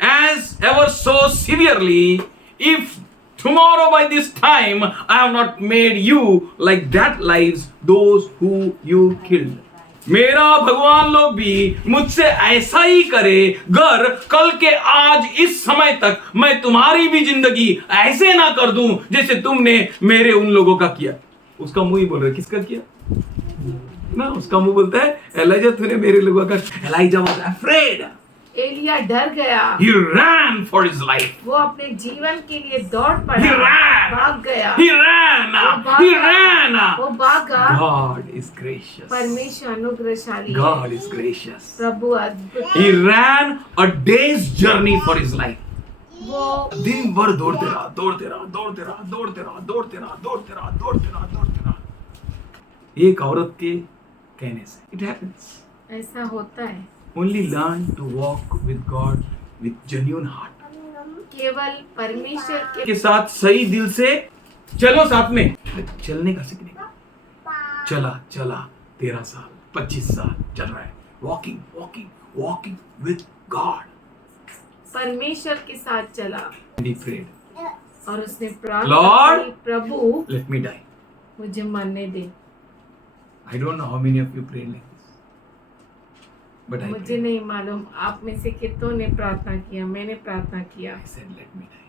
as ever so severely if tomorrow by this time I have not made you like that lives those who you killed. मेरा भगवान लोग भी मुझसे ऐसा ही करे गर कल के आज इस समय तक मैं तुम्हारी भी जिंदगी ऐसे ना कर दूं जैसे तुमने मेरे उन लोगों का किया. उसका मुंह ही बोल रहा है, किसका किया ना, उसका मुंह बोलता है एलाइजा तूने मेरे लोगों का. ELISA was afraid. एलिया डर गया, He ran for his life. वो अपने जीवन के लिए दौड़ He पड़ा, ran. भाग गया, He ran. He ran. वो भागा. God is gracious. परमेश्वर अनुग्रहशाली है. God is gracious. प्रभु अद्भुत. He ran a day's journey for his life. वो दिन भर दौड़ते रहा, दौड़ते रहा, दौड़ते रहा, दौड़ते रहा, दौड़ते रहा, दौड़ते रहा, दौड़ते रहा, दौड़ते रहा. एक औरत के कहने से. It happens. ऐसा होता है. Only learn to walk with God with genuine heart. केवल परमेश्वर के साथ सही दिल से चलो साथ में. चलने का सीखने का. चला 13 साल 25 साल चल रहा है. Walking with God. परमेश्वर के साथ चला He prayed, और उसने प्रार्थना Lord, की, प्रभु let me die. मुझे मरने दे. I don't know how many of you prayed like this, but I मुझे prayed. नहीं मालूम आप में से कितनों ने प्रार्थना किया. मैंने प्रार्थना किया, I said, let me die.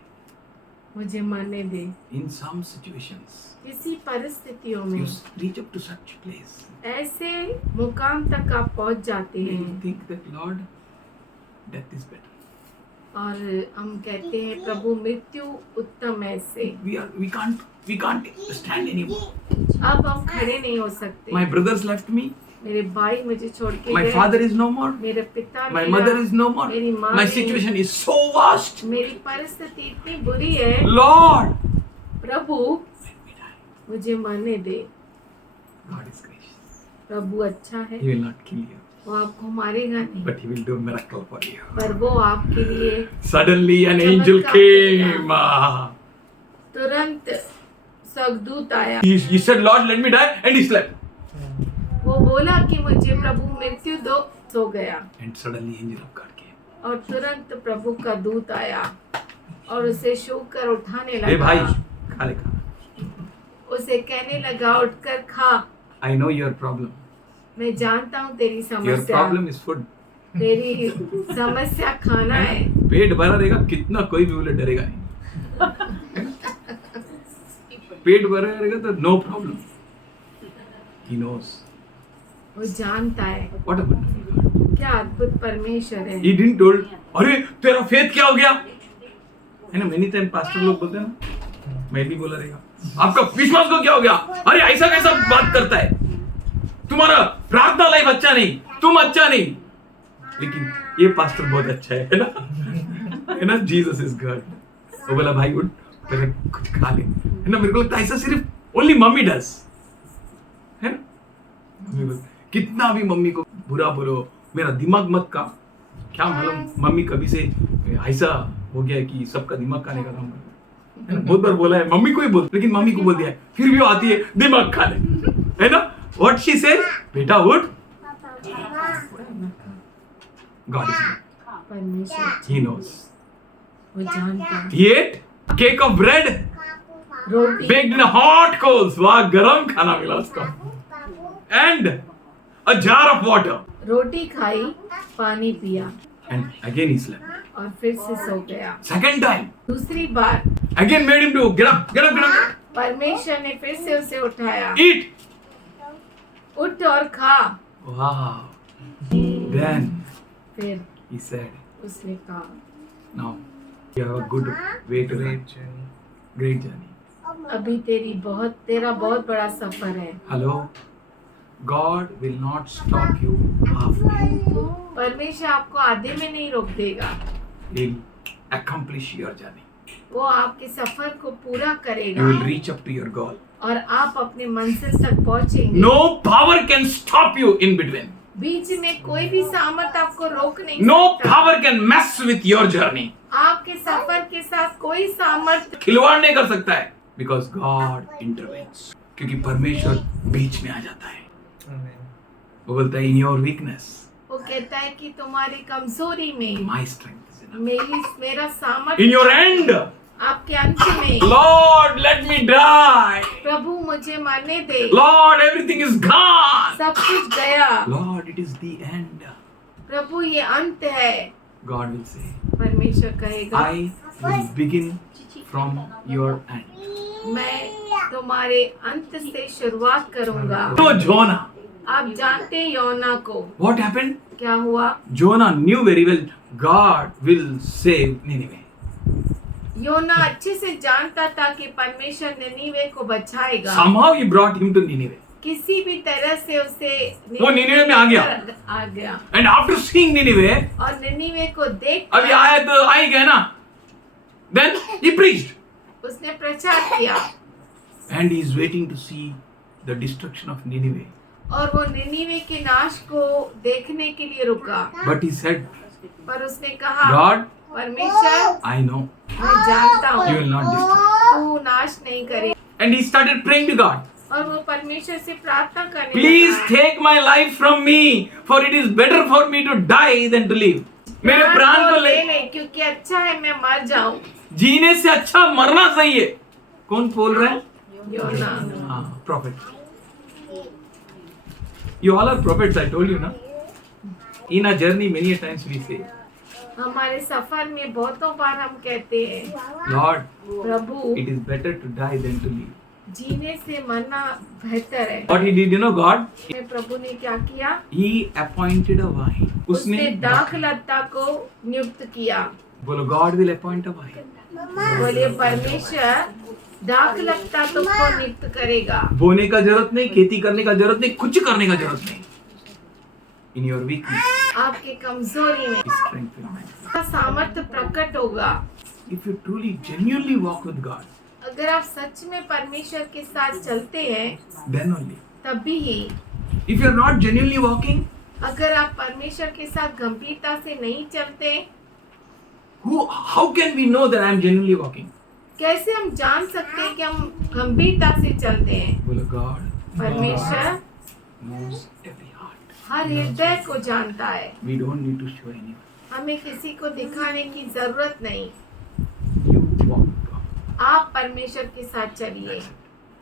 मुझे मरने दे. In some situations, किसी परिस्थितियों में you reach up to such place. ऐसे मुकाम तक आप पहुंच जाते You हैं think that Lord, death is better. और हम कहते हैं प्रभु मृत्यु उत्तम है इससे. We can't stand anymore. अब हम खड़े नहीं हो सकते. My brothers left me. मेरे भाई मुझे छोड़ के My गए. father is no more. मेरे पिता My नहीं mother रहा. is no more. मेरी माँ My नहीं. situation is so vast. मेरी परिस्थिति इतनी बुरी है. Lord, प्रभु let me die. मुझे मरने दे. God is gracious. प्रभु अच्छा है, He will not kill you, वो आपको मारेगा नहीं, but He will do a miracle for you. पर वो आपके लिए Suddenly an angel came. तुरंत स्वर्गदूत आया. He said, Lord, let me die, and he slept. वो बोला कि मुझे प्रभु मृत्यु दो. सो गया And suddenly angel of God came. और तुरंत प्रभु का दूत आया और उसे छू कर उठाने Hey भाई, लगा. खा ले खा. उसे कहने लगा उठकर खा. I know your problem. मैं जानता हूँ तेरी Your समस्या. problem is food. तेरी समस्या खाना है. पेट भरा रहेगा, कितना कोई भी बोले डरेगा नहीं. पेट भरा रहेगा तो no problem. He knows. वो जानता है. What a wonderful God. क्या अद्भुत परमेश्वर है. He didn't told, अरे तेरा फेथ क्या हो गया है ना. मेनी टाइम पास्टर लोग बोलते हैं ना, मैं भी बोला रहेगा, आपका विश्वास को क्या हो गया. अरे ऐसा कैसा बात करता है, तुम्हारा प्रार्थना लाइफ अच्छा नहीं, तुम अच्छा नहीं. लेकिन ये पास्टर बहुत अच्छा है ना. Jesus is God. वो बोला भाई उठ पहले कुछ खा ले, है ना. मेरे को लगता है ऐसा सिर्फ ओनली मम्मी डज, है ना. मम्मी बोल, कितना भी मम्मी को बुरा बोलो, मेरा दिमाग मत का. क्या मालूम मम्मी कभी से ऐसा हो गया है कि सबका दिमाग खाने का काम करता है ना. बहुत बार बोला है, मम्मी को ही बोल, लेकिन मम्मी को बोल दिया है, फिर भी वो आती है दिमाग खा ले, है ना. व्हाट शी सेज, बेटा उठ. गॉड इज परमेश्वर ही नोस. वो जानता है. He ate cake of bread roti baked in hot coals. वाह, गरम खाना मिला उसको. And a jar of water. रोटी खाई, पानी पिया And again he slept. और फिर से सो गया. Second time, दूसरी बार again made him to get up, get up, get up. परमेश्वर ने फिर से उसे उठाया. Eat. उठ और खा. Wow. Then फिर he said, उसने कहा, now you have a good way to Great run. journey. Great journey. अभी तेरा बहुत बड़ा सफर है. Hello. God will not stop you halfway. परमेश्वर आपको आधे में नहीं रोक देगा. He'll accomplish your journey. वो आपके सफर को पूरा You करेगा will reach up to your goal. और आप अपने मंजिल तक पहुंचेंगे. No power can stop you in between. बीच में कोई भी सामर्थ आपको रोक नहीं No सकता. power can mess with your journey. आपके सफर के साथ कोई सामर्थ खिलवाड़ नहीं कर सकता है. Because God intervenes. क्योंकि परमेश्वर बीच में आ जाता है. Amen. वो बोलता है इन योर वीकनेस वो कहता है कि तुम्हारी कमजोरी में माय स्ट्रेंथ इज इनफ। मेरा सामर्थ्य इन योर एंड आपके अंत में। लॉर्ड लेट मी डाई, प्रभु मुझे मरने दे, लॉर्ड एवरीथिंग इज गॉन, सब कुछ गया। Lord it is the end. प्रभु ये अंत है। गॉड विल से परमेश्वर कहेगा I will begin from your end. मैं तुम्हारे अंत से शुरुआत करूंगा। तो जोना, आप जानते हैं योना को व्हाट हैपेंड? क्या हुआ? Jonah knew very well God will save Nineveh. योना अच्छे से जानता था कि परमेश्वर निनीवे को बचाएगा। Somehow he brought him to Nineveh. किसी भी तरह से उसे वो निनीवे में आ गया। And after seeing Nineveh, और निनीवे को देख अभी आया तो आ ही गया ना, then he preached. उसने प्रचार किया And he is waiting to see the destruction of Nineveh. और वो निनीवे के नाश को देखने के लिए रुका। But he said, पर उसने कहा God, परमेश्वर I know मैं जानता you हूँ will not destroy. तू नाश नहीं करे। And he started praying to God. और वो परमेश्वर से प्रार्थना करने Please लगा। take my life from me, for it is better for me to die than to live. मेरे प्राण को ले, ले क्योंकि अच्छा है मैं मर जाऊं। जीने से अच्छा मरना सही है। कौन बोल रहा है? योना। हाँ, prophet. You all are prophets, I told you ना. In our journey many a times we say, हमारे सफर में बहुतों बार हम कहते हैं Lord, Prabhu it is better to die than to live. जीने से मरना बेहतर है। What he did, you know, God? प्रभु ने क्या किया? He appointed a vine. उसने दाखलता को नियुक्त किया। बोलो, God will appoint a vine. बोले परमेश्वर दाखलता तुमको नियुक्त करेगा। बोने का जरूरत नहीं, खेती करने का जरूरत नहीं, कुछ करने का जरूरत नहीं. In your weakness, आपके कमजोरी में His strength will manifest. का सामर्थ्य प्रकट होगा। If you truly, genuinely walk with God, अगर आप सच में परमेश्वर के साथ चलते हैं then only. तभी ही। If you are not genuinely walking, अगर आप परमेश्वर के साथ गंभीरता से नहीं चलते, how can we know that I am genuinely walking? कैसे हम जान सकते हैं कि हम गंभीरता से चलते हैं? बोलो, God परमेश्वर knows every heart. हर हृदय को जानता है। We don't need to show anyone. हमें किसी को दिखाने की जरूरत नहीं। You walk with God. आप परमेश्वर के साथ चलिए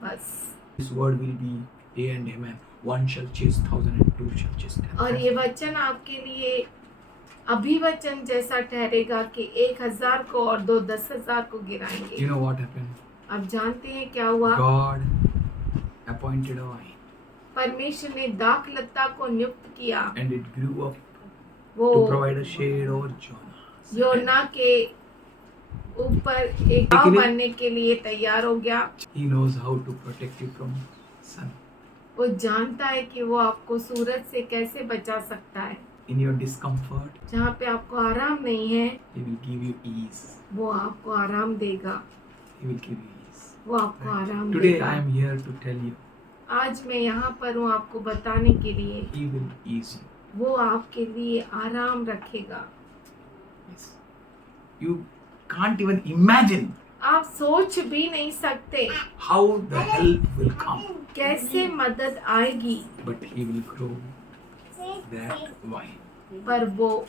बस। This word will be yea and amen. One shall chase 1,000 and two shall chase 10,000. और ये वचन आपके लिए अभिवचन जैसा ठहरेगा कि 1,000 को और 2 10,000 को गिराएंगे। You know what happened? आप जानते हैं क्या हुआ? God appointed a vine परमेश्वर ने दाखलता को नियुक्त किया। and it grew up वो to provide a shade over Jonah. योना के ऊपर एक गांव बनने के लिए तैयार हो गया। He knows how to protect you from sun. वो जानता है कि वो आपको सूरज से कैसे बचा सकता है। In your discomfort, जहाँ पे आपको आराम नहीं है He will give you ease. वो आपको आराम देगा। He will give you ease. वो आपको आराम Today देगा। I am here to tell you, आज मैं यहाँ पर हूँ आपको बताने के लिए He will ease you. वो आपके लिए आराम रखेगा। Yes. You can't even imagine आप सोच भी नहीं सकते how the help will come, कैसे मदद आएगी, but He will grow that vine. पर वो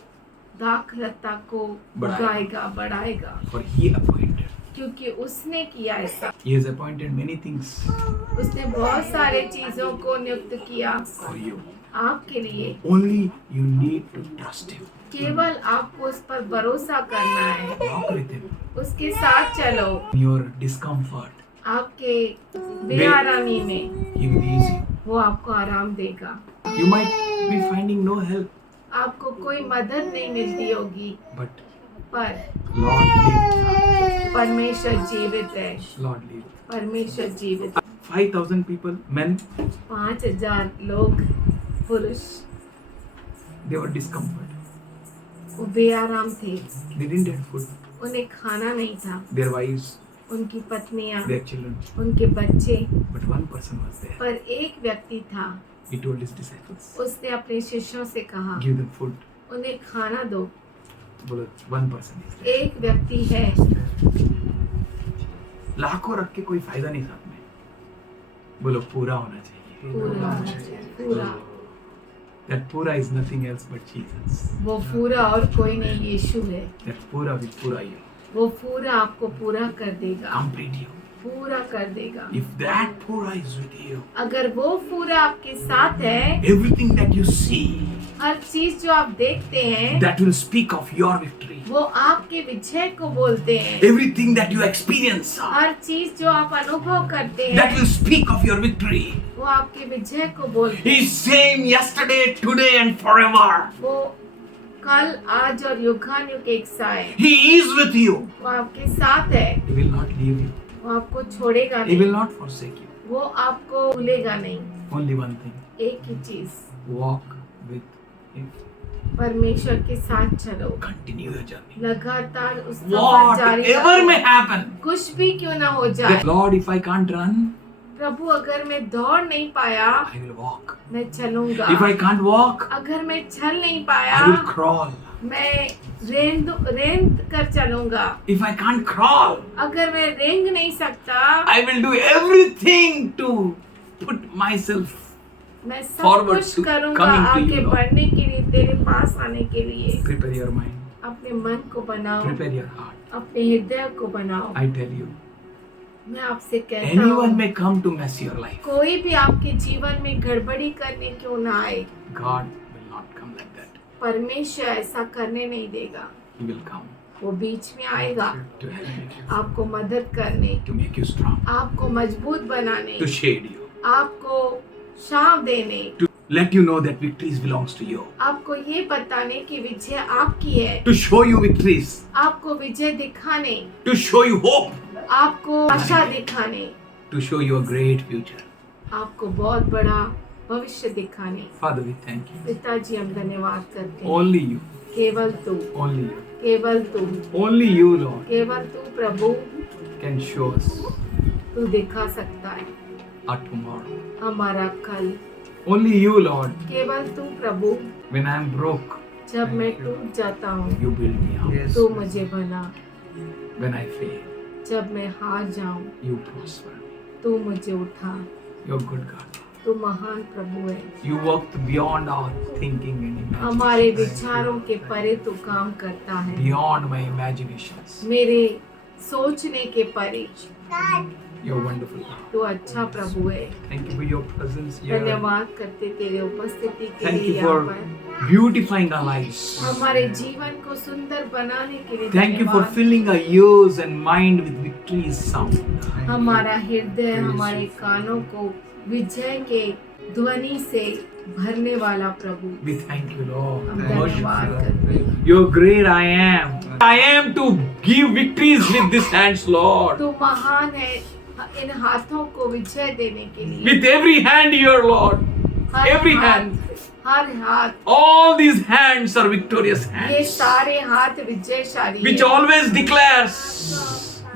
दाखलता को बढ़ाएगा। बढ़ाएगा For He appointed. क्योंकि उसने किया ऐसा। He has appointed many things उसने बहुत सारे चीजों को नियुक्त किया for you. आपके लिए। Only you need to trust Him. केवल आपको उस पर भरोसा करना है। Walk with Him. उसके साथ चलो। In your discomfort, आपके बेआरामी में He will ease you. वो आपको आराम देगा। You might be finding no help, आपको कोई मदद नहीं मिलती होगी, but पर Lord lived. परमेश्वर जीवित है। Lord lived. परमेश्वर जीवित है। 5,000 people, men, 5,000 लोग पुरुष they were discomfort. वो बेआराम थे। They didn't have food. उन्हें खाना नहीं था। Their wives, उनकी पत्नियां, their children. उनके बच्चे, But one person was there. पर एक व्यक्ति था। He told his disciples, उसने अपने शिष्यों से कहा give them food. उन्हें खाना दो। बोलो, one person is there. एक व्यक्ति है। लाखों रख के कोई फायदा नहीं साथ में। बोलो, पूरा होना चाहिए। पूरा होना चाहिए। पूरा That Pura is nothing else but Jesus. वो पूरा और कोई नहीं, यीशु है। That Pura will Pura you, वो पूरा आपको पूरा कर देगा, complete you. पूरा कर देगा। If that Pura is with you, अगर वो पूरा आपके साथ है, everything that you see, हर चीज जो आप देखते हैं that will speak of your victory. वो आपके विजय को बोलते हैं। Everything that you experience, हर चीज जो आप अनुभव करते that हैं will speak of your victory. वो आपके विजय को बोलते हैं। He's same yesterday, today and forever. वो कल, आज और युगानुयुग एक सा है। He is with you. वो आपके साथ है, He will not leave you. वो आपको छोड़ेगा He will नहीं, not forsake you. वो आपको भूलेगा नहीं। Only one thing, एक ही चीज, walk with Him. परमेश्वर के साथ चलो, Continue your journey. लगातार उस सफर जारी Whatever रखो। may happen. कुछ भी क्यों ना हो जाए, That Lord, if I can't run, प्रभु अगर मैं दौड़ नहीं पाया, I will walk. मैं चलूंगा। If I can't walk, अगर मैं चल नहीं पाया, I will crawl. मैं रेंग कर चलूंगा। If I can't crawl, अगर मैं रेंग नहीं सकता, I will do everything to put myself. मैं सब Forward कुछ to करूंगा coming to आगे you, Lord. बढ़ने के लिए, तेरे पास आने के लिए। Prepare your mind. अपने मन को बनाओ, Prepare your heart. अपने हृदय को बनाओ। I tell you, मैं आपसे कहता anyone हूँ, may come to mess your life. कोई भी आपके जीवन में गड़बड़ी करने क्यों ना आए, God will not come like that. परमेश्वर ऐसा करने नहीं देगा। He will come वो बीच में आएगा to help you, आपको मदद करने, to make you strong, आपको मजबूत बनाने, to shade you, आपको छांव देने, to let you know that victories belongs to you, आपको ये बताने की विजय आपकी है, to show you victories, आपको विजय दिखाने, to show you hope, आपको आशा दिखाने, to show you a great future. आपको बहुत बड़ा भविष्य दिखाने। Father, we thank you. पिताजी हम धन्यवाद करते हैं। Only you, केवल तू, only you, केवल तू, only you, Lord, केवल तू प्रभु, can show us तू दिखा सकता है our tomorrow. हमारा कल। Only you, Lord, केवल तू प्रभु, when I am broke, जब मैं टूट जाता हूँ you build me up. Yes. तू मुझे बना, When I fail, जब मैं हार जाऊँ you prosper me. तू मुझे उठा। You're good God. तू महान प्रभु है, You worked beyond our thinking and हमारे imagination, विचारों के परे तू काम करता है, beyond my imaginations. मेरे सोचने के परे। You're wonderful. तू अच्छा प्रभु है। Thank you for your presence here. धन्यवाद करते तेरे उपस्थिति के Thank लिए you यहाँ for पर, beautifying our lives. हमारे जीवन को सुंदर बनाने के लिए Thank you for धन्यवाद। filling our ears and mind with victory's sound. हमारा हृदय, हमारे कानों को विजय के ध्वनि से भरने वाला प्रभु, We thank you, Lord. हम Thank you, धन्यवाद Lord. करते हैं। You're great, I am. I am to give victories with these hands, Lord. तू महान है इन हाथों को विजय देने के लिए। With every hand here, Lord. Her Every हाथ- hand. हर हाथ, All these hands are victorious ये hands. सारे हाथ विजयशाली Which हैं, always declares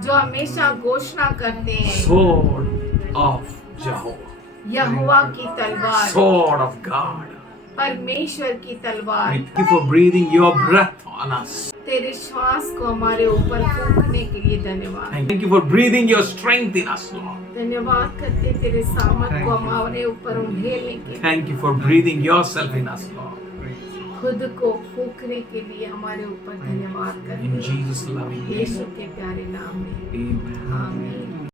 जो हमेशा घोषणा करते हैं, sword of Jehovah. यहोवा की तलवार, Sword of God. परमेश्वर की तलवार। Thank you for breathing your breath on us. तेरे श्वास को हमारे ऊपर फूंकने के लिए धन्यवाद। Thank you for breathing your strength in us, Lord. धन्यवाद करते तेरे सामर्थ को हमारे ऊपर उंडेलने के लिए, Thank you for breathing yourself in us, Lord. खुद को फूंकने के लिए हमारे ऊपर धन्यवाद In करते हैं। Jesus' loving name. यीशु के प्यारे नाम में Amen. आमीन।